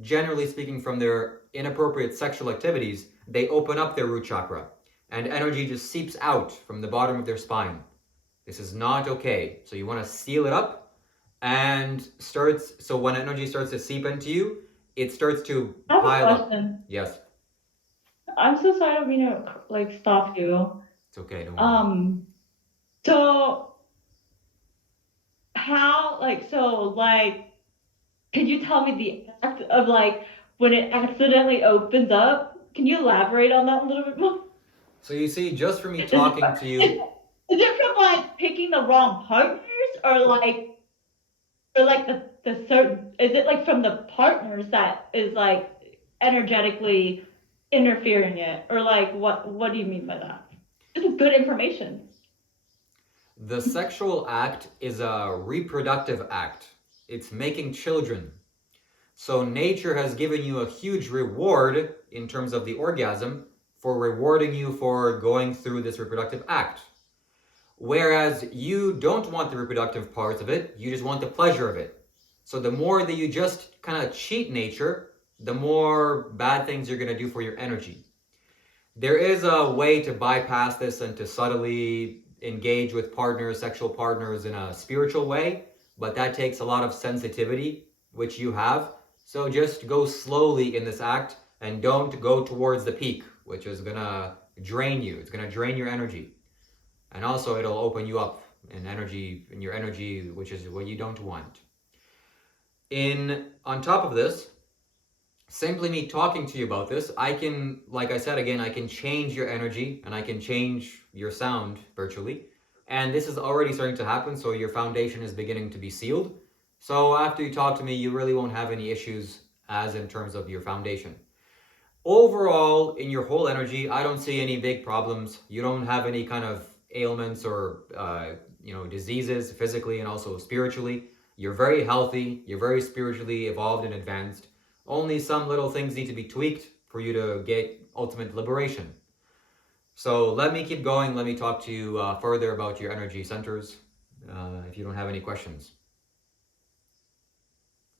generally speaking from their inappropriate sexual activities, they open up their root chakra and energy just seeps out from the bottom of their spine. This is not okay. So you want to seal it up and so when energy starts to seep into you, it starts to I have pile a up. question. Yes, I'm so sorry. I don't mean to like stop you. it's okay. Don't worry. So how could you tell me the act of like when it accidentally opens up? Can you elaborate on that a little bit more? So you see, just from me talking to you, Is it from like picking the wrong partners or like the certain, is it like from the partners that is like energetically interfering it, or like what do you mean by that? This is good information. the sexual act is a reproductive act. It's making children. So nature has given you a huge reward in terms of the orgasm for rewarding you for going through this reproductive act. Whereas you don't want the reproductive parts of it, you just want the pleasure of it. So the more that you just kind of cheat nature, the more bad things you're going to do for your energy. There is a way to bypass this and to subtly engage with partners, sexual partners in a spiritual way, but that takes a lot of sensitivity, which you have. So just go slowly in this act and don't go towards the peak, which is going to drain you. It's going to drain your energy. And also it'll open you up in your energy, which is what you don't want. On top of this, simply me talking to you about this, I can, like I said again, I can change your energy and I can change your sound virtually. And this is already starting to happen, so your foundation is beginning to be sealed. So after you talk to me, you really won't have any issues as in terms of your foundation. Overall, in your whole energy, I don't see any big problems. You don't have any kind of ailments or diseases physically and also spiritually. You're very healthy. You're very spiritually evolved and advanced. Only some little things need to be tweaked for you to get ultimate liberation. So let me keep going. Let me talk to you further about your energy centers if you don't have any questions.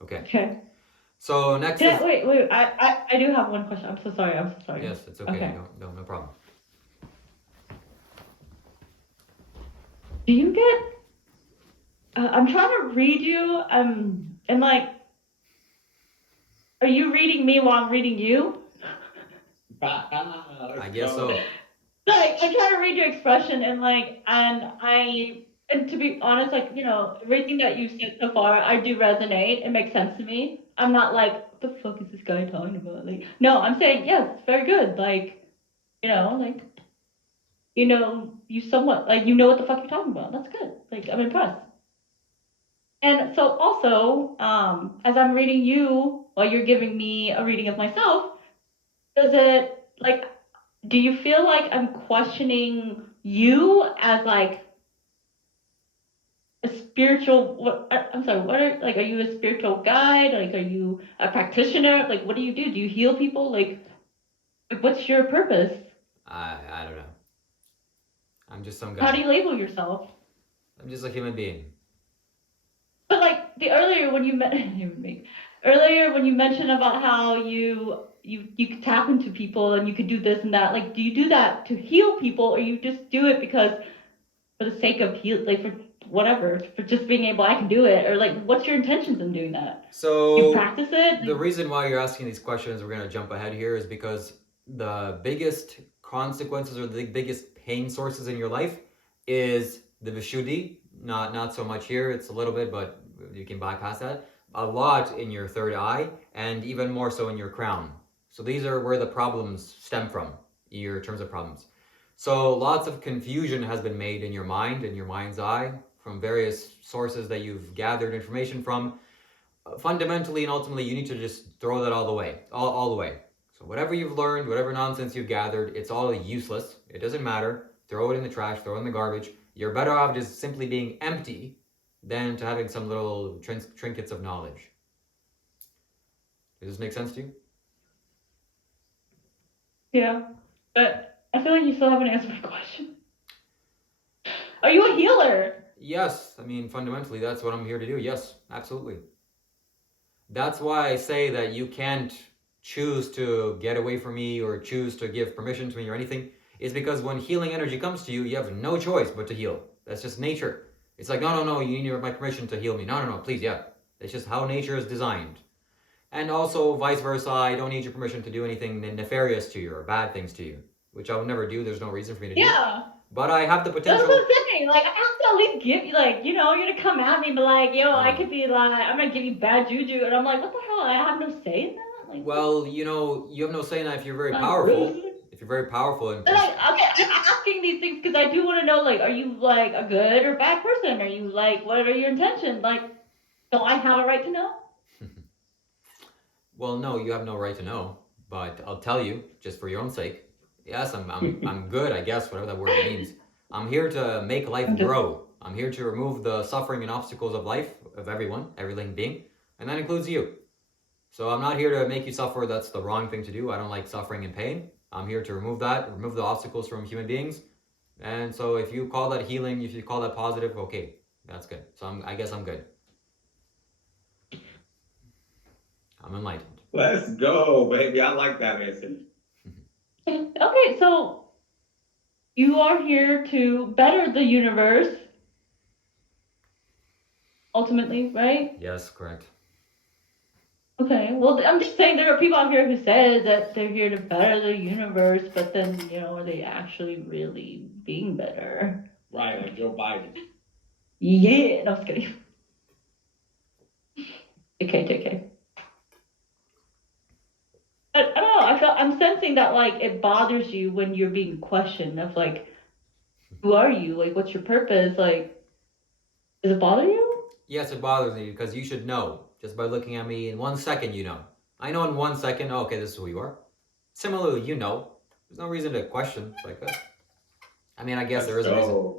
Okay. Okay. So next Can is... wait. I do have one question. I'm so sorry. Yes, it's okay. Okay. No problem. Do you get? I'm trying to read you. And like, are you reading me while I'm reading you? I guess so. Like, I'm trying to read your expression and to be honest, like, everything that you've said so far, I do resonate. It makes sense to me. I'm not like, what the fuck is this guy talking about? Like, no, I'm saying, yes, it's very good. Like, you somewhat, like, you know what the fuck you're talking about. That's good. Like, I'm impressed. And so also, as I'm reading you while you're giving me a reading of myself, do you feel like I'm questioning you as like a spiritual, I'm sorry, are you a spiritual guide? Like, are you a practitioner? Like, what do? Do you heal people? Like what's your purpose? I don't know. I'm just some guy. How do you label yourself? I'm just a human being. But like the earlier when you earlier when you mentioned about how you could tap into people and you could do this and that, like do you do that to heal people or you just do it because for the sake of heal, like for whatever, for just being able I can do it, or like what's your intentions in doing that? You So practice it? the reason why you're asking these questions, we're gonna jump ahead here, is because the biggest consequences or the biggest pain sources in your life is the Vishuddhi. Not so much here. It's a little bit, but you can bypass that. A lot in your third eye, and even more so in your crown. So these are where the problems stem from, your terms of problems. So lots of confusion has been made in your mind, in your mind's eye, from various sources that you've gathered information from. Fundamentally and ultimately, you need to just throw that all the way, all the way. So whatever you've learned, whatever nonsense you've gathered, it's all useless. It doesn't matter. Throw it in the trash, throw it in the garbage. You're better off just simply being empty than to having some little trinkets of knowledge. Does this make sense to you? Yeah, but I feel like you still haven't answered my question. Are you a healer? Yes, I mean, fundamentally, that's what I'm here to do. Yes, absolutely. That's why I say that you can't choose to get away from me or choose to give permission to me or anything. Is because when healing energy comes to you, you have no choice but to heal. That's just nature. It's like, no, you need my permission to heal me. No, please, yeah. It's just how nature is designed. And also vice versa, I don't need your permission to do anything nefarious to you or bad things to you, which I would never do. There's no reason for me to do. Yeah. But I have the That's potential. what I'm saying. Like, I have to at least give you, like, you know, you're gonna come at me and be like, yo, I could be like, I'm gonna give you bad juju. And I'm like, what the hell? I have no say in that? Like, well, you know, you have no say in that if you're very powerful. Rude. If you're very powerful and. But like, okay, I'm asking these things because I do want to know, like, are you like a good or bad person? Are you like, what are your intentions? Like, don't I have a right to know? Well, no, you have no right to know, but I'll tell you, just for your own sake. Yes, I'm good, I guess, whatever that word means. I'm here to make life grow. I'm here to remove the suffering and obstacles of life, of everyone, every living being, and that includes you. So I'm not here to make you suffer. That's the wrong thing to do. I don't like suffering and pain. I'm here to remove that, remove the obstacles from human beings. And so if you call that healing, if you call that positive, okay, that's good. So I guess I'm good. I'm enlightened. Let's go, baby. I like that answer. Okay, so you are here to better the universe, ultimately, right? Yes, correct. Okay, well, I'm just saying there are people out here who say that they're here to better the universe, but then, you know, are they actually really being better? Right, like Joe Biden. Yeah, no, I'm just kidding. JK. I don't know, I'm sensing that, like, it bothers you when you're being questioned of, like, who are you? Like, what's your purpose? Like, does it bother you? Yes, it bothers me because you should know. Just by looking at me in 1 second, you know. I know in 1 second, oh, okay, this is who you are. Similarly, you know. There's no reason to question like that. I mean, I guess there is a reason.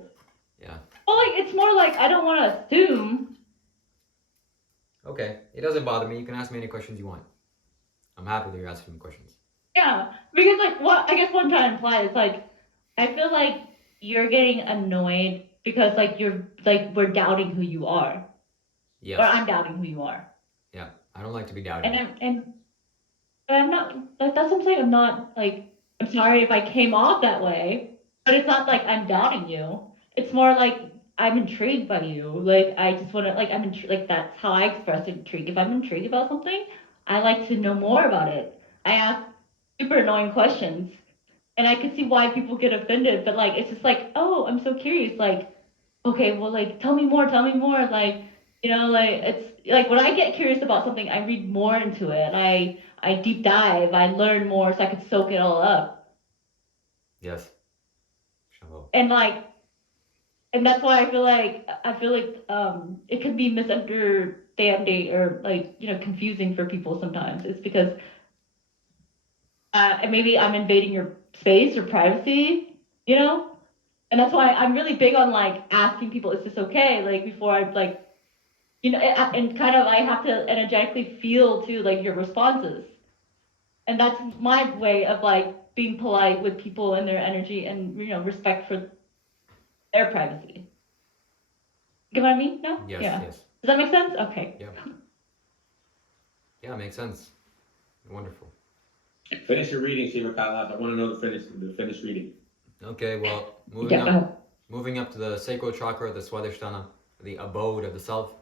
Yeah. Well, like, it's more like I don't want to assume. Okay, it doesn't bother me. You can ask me any questions you want. I'm happy that you're asking me questions. Yeah, because, like, what I guess one time implied is, like, I feel like you're getting annoyed because, like, we're doubting who you are. Yes. Or I'm doubting who you are. Yeah, I don't like to be doubted. And I'm not, like, that's what I'm saying. I'm not, like, I'm sorry if I came off that way, but it's not like I'm doubting you. It's more like I'm intrigued by you. Like, I just want to, like, I'm intrigued, like, that's how I express intrigue. If I'm intrigued about something, I like to know more about it. I ask super annoying questions, and I could see why people get offended, but, like, it's just like, oh, I'm so curious. Like, okay, well, like, tell me more, like, you know, like, it's like when I get curious about something, I read more into it. I deep dive, I learn more so I can soak it all up. Yes. Bravo. And like, and that's why I feel like it can be misunderstanding or, like, you know, confusing for people sometimes. It's because maybe I'm invading your space or privacy, you know? And that's why I'm really big on, like, asking people, is this okay? Like, before I, like, you know, and kind of I have to energetically feel too, like, your responses. And that's my way of, like, being polite with people and their energy and, you know, respect for their privacy. Get what I mean? No? Yes, Yeah. yes. Does that make sense? Okay. Yeah. Yeah, makes sense. Wonderful. Finish your reading, Shiva Kailash. I want to know the finished reading. Okay, well, Yeah, go ahead. moving up to the sacral chakra, the Swadhisthana, the abode of the self.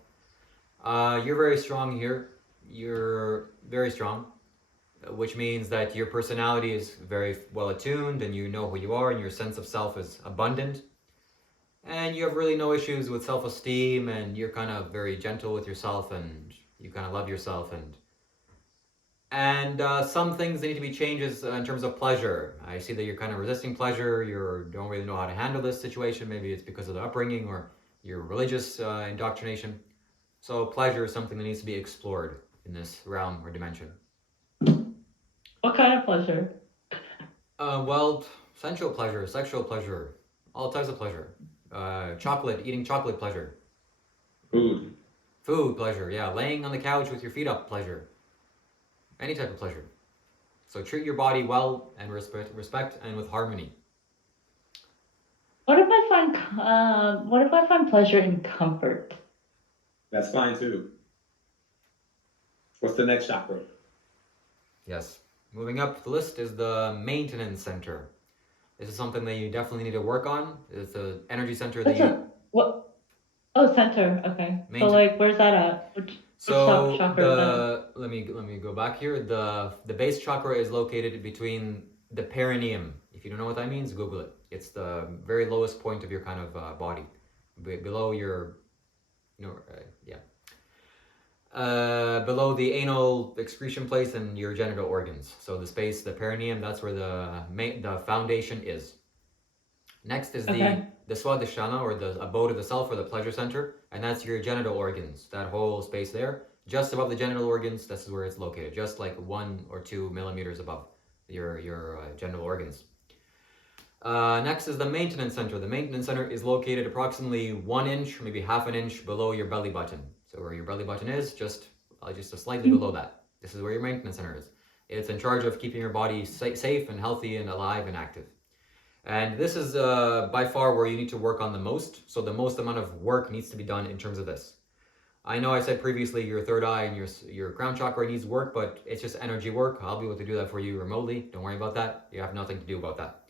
You're very strong here. You're very strong, which means that your personality is very well attuned and you know who you are and your sense of self is abundant. And you have really no issues with self-esteem and you're kind of very gentle with yourself and you kind of love yourself and some things that need to be changes in terms of pleasure. I see that you're kind of resisting pleasure. You don't really know how to handle this situation. Maybe it's because of the upbringing or your religious indoctrination. So pleasure is something that needs to be explored in this realm or dimension. What kind of pleasure? Well, sensual pleasure, sexual pleasure, all types of pleasure. Eating chocolate pleasure. Food pleasure, yeah. Laying on the couch with your feet up pleasure. Any type of pleasure. So treat your body well and respect and with harmony. What if I find pleasure in comfort? That's fine too. What's the next chakra? Yes. Moving up the list is the maintenance center. This is something that you definitely need to work on. It's the energy center that What? Oh, center. Okay. So like, where's that at? Which chakra is that? Let me go back here. The base chakra is located between the perineum. If you don't know what that means, Google it. It's the very lowest point of your kind of body, below your, below the anal excretion place and your genital organs. So the space, the perineum, that's where the foundation is. Next is the Swadhisthana, or the abode of the self, or the pleasure center, and that's your genital organs. That whole space there, just above the genital organs, this is where it's located, just like 1 or 2 millimeters above your genital organs. Next is the maintenance center. The maintenance center is located approximately 1 inch, maybe half an inch below your belly button. So where your belly button is, just slightly below that. This is where your maintenance center is. It's in charge of keeping your body safe and healthy and alive and active. And this is by far where you need to work on the most. So the most amount of work needs to be done in terms of this. I know I said previously your third eye and your crown chakra needs work, but it's just energy work. I'll be able to do that for you remotely. Don't worry about that. You have nothing to do about that.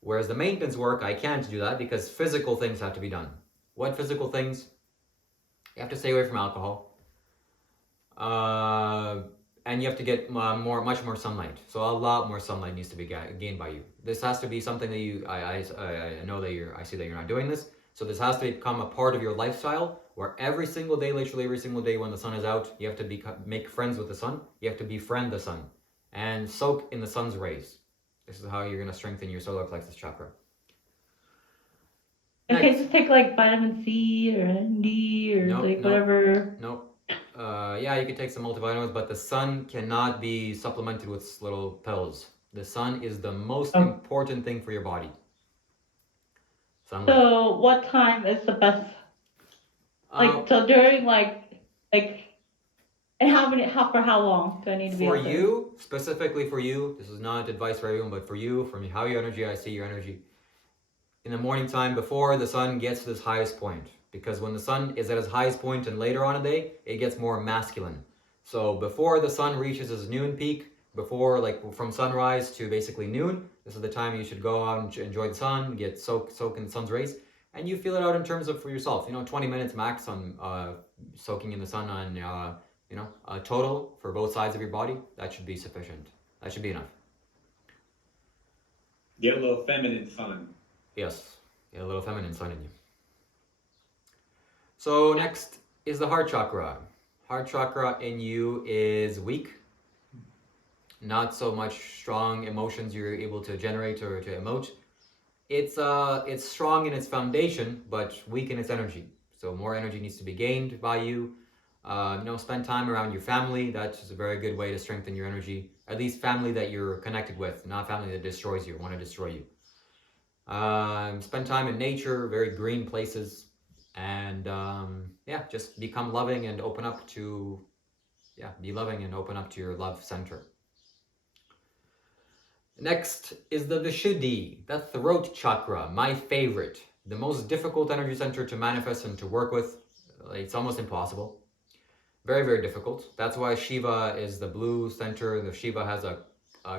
Whereas the maintenance work, I can't do that because physical things have to be done. What physical things? You have to stay away from alcohol. And you have to get much more sunlight. So a lot more sunlight needs to be gained by you. This has to be something that I know that I see that you're not doing this. So this has to become a part of your lifestyle, where every single day, literally every single day when the sun is out, you have to make friends with the sun. You have to befriend the sun and soak in the sun's rays. This is how you're going to strengthen your solar plexus chakra. Okay, just take like vitamin C or D or whatever. Nope. Yeah, you can take some multivitamins, but the sun cannot be supplemented with little pills. The sun is the most important thing for your body. Sunlight. So what time is the best? So during and for how long do I need to be for you, specifically for you, this is not advice for everyone, but for you, from how your energy, I see your energy. In the morning time, before the sun gets to its highest point. Because when the sun is at its highest point and later on in the day, it gets more masculine. So before the sun reaches its noon peak, before from sunrise to basically noon, this is the time you should go out and enjoy the sun, get soak in the sun's rays, and you feel it out in terms of for yourself. 20 minutes max on soaking in the sun on a total for both sides of your body. That should be sufficient. That should be enough. Get a little feminine sun. Yes, get a little feminine sun in you. So next is the heart chakra. Heart chakra in you is weak. Not so much strong emotions you're able to generate or to emote. It's strong in its foundation, but weak in its energy. So more energy needs to be gained by you. Spend time around your family. That's a very good way to strengthen your energy. At least family that you're connected with, not family that destroys you or want to destroy you. Spend time in nature, very green places. And just become loving and open up to, be loving and open up to your love center. Next is the Vishuddhi, the throat chakra, my favorite. the most difficult energy center to manifest and to work with. Like, it's almost impossible. Very, very difficult. That's why Shiva is the blue center. The Shiva has a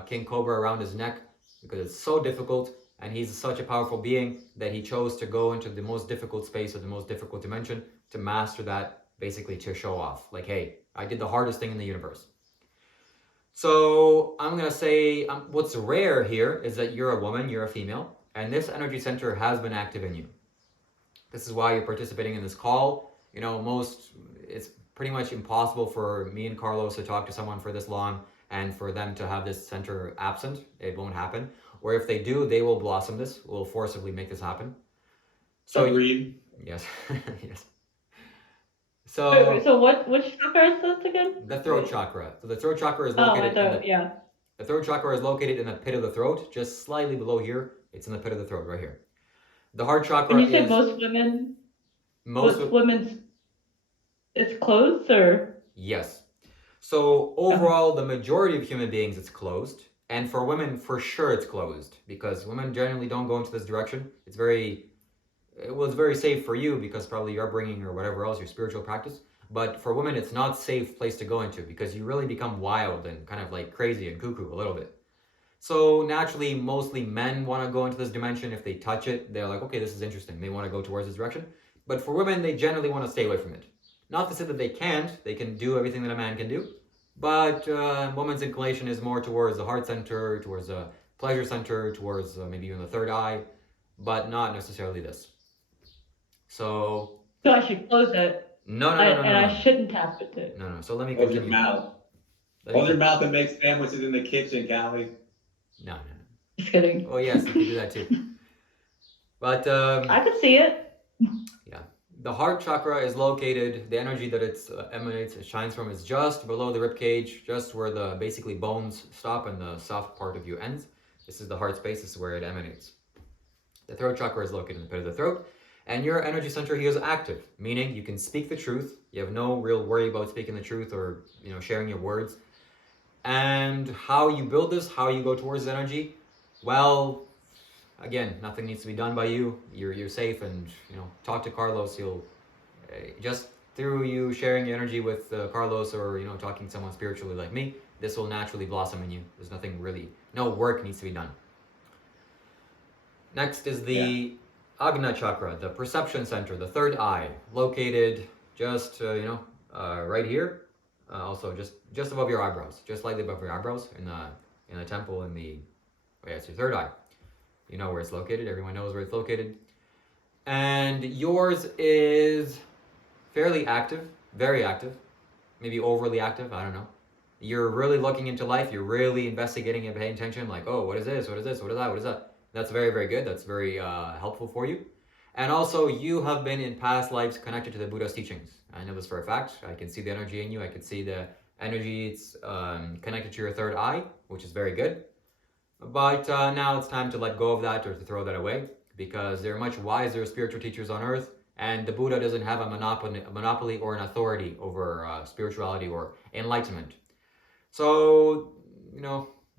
king cobra around his neck, because it's so difficult, and he's such a powerful being that he chose to go into the most difficult space of the most difficult dimension to master that, basically to show off. Like, hey, I did the hardest thing in the universe. So I'm gonna say what's rare here is that you're a woman, you're a female, and this energy center has been active in you. This is why you're participating in this call. You know, it's pretty much impossible for me and Carlos to talk to someone for this long and for them to have this center absent. It won't happen. Or if they do, they will blossom this, will forcibly make this happen. So Agreed. yes, yes. So So which chakra is this again? the throat chakra. So the throat chakra is Oh, located yeah. the throat chakra is located in the pit of the throat, just slightly below here. It's in the pit of the throat, right here. The heart chakra And you said is most women's it's closed, or? yes. So overall, the majority of human beings, it's closed. And for women, for sure, it's closed, because women generally don't go into this direction. It's very safe for you because probably you're bringing or whatever else, your spiritual practice. But for women, it's not a safe place to go into, because you really become wild and kind of like crazy and cuckoo a little bit. So naturally, mostly men want to go into this dimension. If they touch it, they're like, okay, this is interesting. They want to go towards this direction. But for women, they generally want to stay away from it. Not to say that they can't. They can do everything that a man can do. But woman's inclination is more towards the heart center, towards the pleasure center, towards maybe even the third eye, but not necessarily this. So I should close it. no. I shouldn't tap into it. No. So let me Close your continue. mouth. Let me Close your mouth and make sandwiches in the kitchen, Callie. No. Just kidding. Oh yes, you can do that too. But I could see it. the heart chakra is located. The energy that it emanates, it shines from, is just below the rib cage, just where the basically bones stop and the soft part of you ends. This is the heart space. This is where it emanates. The throat chakra is located in the pit of the throat, and your energy center here is active, meaning you can speak the truth. You have no real worry about speaking the truth or sharing your words. And how you build this, how you go towards this energy, well, again, nothing needs to be done by you. You're safe, and talk to Carlos. He'll just through you sharing your energy with Carlos, or talking to someone spiritually like me, this will naturally blossom in you. There's nothing really, no work needs to be done. Next is the Agna chakra, the perception center, the third eye, located just right here. Also just above your eyebrows, just slightly above your eyebrows, in the temple, it's your third eye. You know where it's located. Everyone knows where it's located. And yours is fairly active, very active, maybe overly active, I don't know. You're really looking into life. You're really investigating and paying attention, like, oh, what is this? What is this? What is that? What is that? That's very, very good. That's very helpful for you. And also, you have been in past lives connected to the Buddha's teachings. I know this for a fact. I can see the energy in you. I can see the energy. It's connected to your third eye, which is very good. But now it's time to let go of that, or to throw that away, because there are much wiser spiritual teachers on earth, and the Buddha doesn't have a monopoly or an authority over spirituality or enlightenment. So,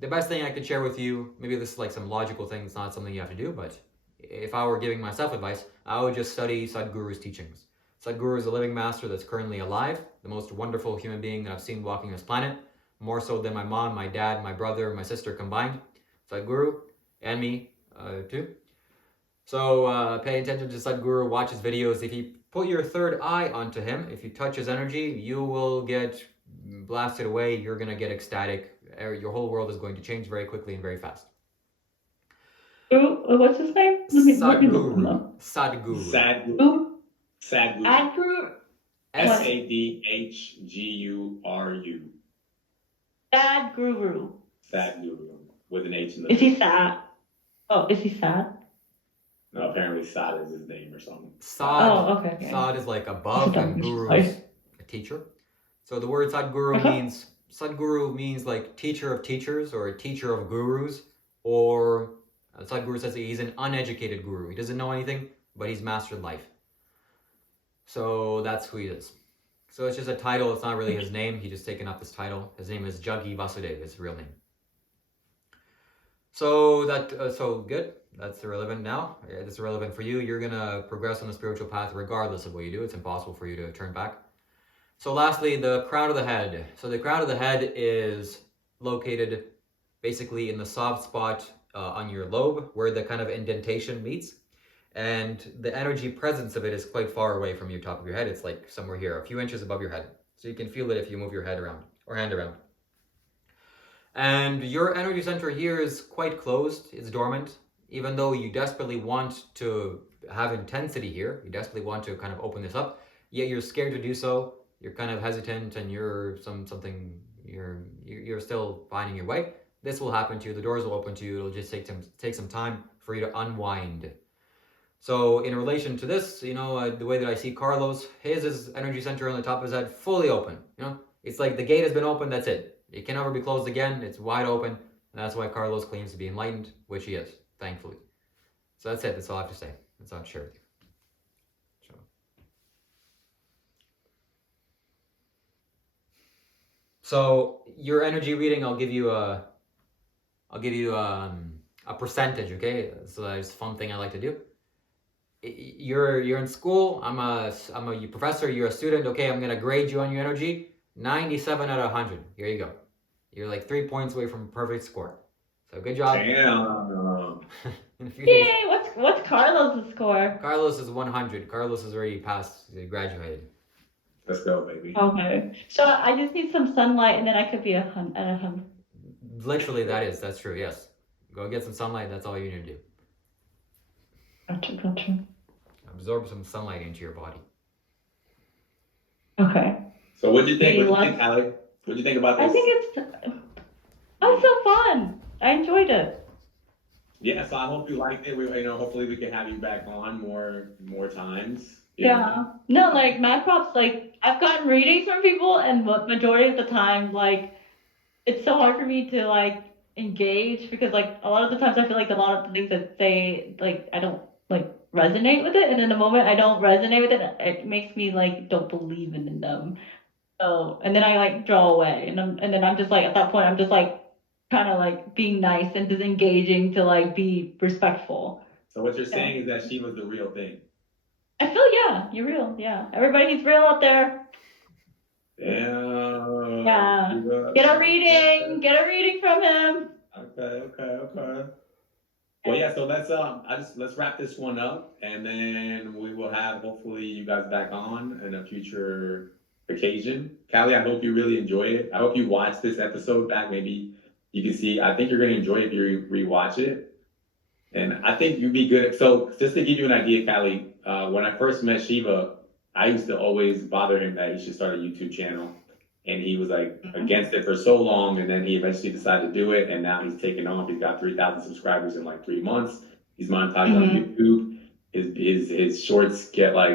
the best thing I could share with you, maybe this is like some logical thing, it's not something you have to do, but if I were giving myself advice, I would just study Sadhguru's teachings. Sadhguru is a living master that's currently alive, the most wonderful human being that I've seen walking this planet, more so than my mom, my dad, my brother, my sister combined. Sadhguru, and me too. So pay attention to Sadhguru, watch his videos. If you put your third eye onto him, if you touch his energy, you will get blasted away. You're going to get ecstatic. Your whole world is going to change very quickly and very fast. What's his name? Sadhguru. Sadhguru. Sadhguru. Sadhguru. Sadhguru. Sadhguru. With an H in the Is he sad? Oh, is he sad? No, apparently Sad is his name or something. Okay. Sad is like above, and Guru is a teacher. So the word Sadhguru means like teacher of teachers, or a teacher of gurus, or Sadhguru says he's an uneducated guru. He doesn't know anything, but he's mastered life. So that's who he is. So it's just a title. It's not really his name. He just taken up this title. His name is Jaggi Vasudeva, his real name. So so good. That's irrelevant now. It's irrelevant for you. You're gonna progress on the spiritual path regardless of what you do. It's impossible for you to turn back. So lastly, the crown of the head. So the crown of the head is located basically in the soft spot on your lobe where the kind of indentation meets. And the energy presence of it is quite far away from your top of your head. It's like somewhere here, a few inches above your head. So you can feel it if you move your head around or hand around. And your energy center here is quite closed, it's dormant, even though you desperately want to have intensity here, you desperately want to kind of open this up, yet you're scared to do so, you're kind of hesitant and you're still finding your way. This will happen to you, the doors will open to you, it'll just take some time for you to unwind. So in relation to this, the way that I see Carlos, his energy center on the top of his head fully open, it's like the gate has been opened, that's it. It can never be closed again. It's wide open. And that's why Carlos claims to be enlightened, which he is, thankfully. So that's it. That's all I have to say. That's all I have to share with you. So your energy reading, I'll give you a percentage, okay? So that's a fun thing I like to do. You're in school. I'm a professor. You're a student. Okay, I'm gonna grade you on your energy. 97 out of 100. Here you go. You're like 3 points away from a perfect score. So good job. Damn. Yay! What's Carlos's score? Carlos is 100. Carlos has already passed, graduated. Let's go, baby. Okay. So I just need some sunlight, and then I could be at 100. Literally, that's true. Yes. Go get some sunlight. That's all you need to do. Gotcha. Absorb some sunlight into your body. Okay. So what do you think? Allie? What do you think about this? I think it's so fun. I enjoyed it. Yeah, so I hope you liked it. Hopefully we can have you back on more times. Yeah. No, like mad props. Like I've gotten readings from people, and majority of the time, like it's so hard for me to like engage because like a lot of the times I feel like a lot of the things that say like I don't like resonate with it, and in the moment I don't resonate with it, it makes me like don't believe in them. So and then I like draw away, and then I'm just like at that point I'm just like kind of like being nice and disengaging to like be respectful. So what you're saying is that she was the real thing. I feel you're real. Yeah, everybody's real out there. Yeah. Yeah. Get a reading from him. Okay. Well, yeah. So let's wrap this one up, and then we will have hopefully you guys back on in a future occasion. Callie, I hope you really enjoy it. I hope you watch this episode back. Maybe you can see. I think you're going to enjoy it if you rewatch it, and I think you'd be good. So just to give you an idea, Callie, when I first met Shiva, I used to always bother him that he should start a YouTube channel. And he was like against it for so long, and then he eventually decided to do it, and now he's taken off. He's got 3,000 subscribers in like 3 months. He's monetized on YouTube. His shorts get like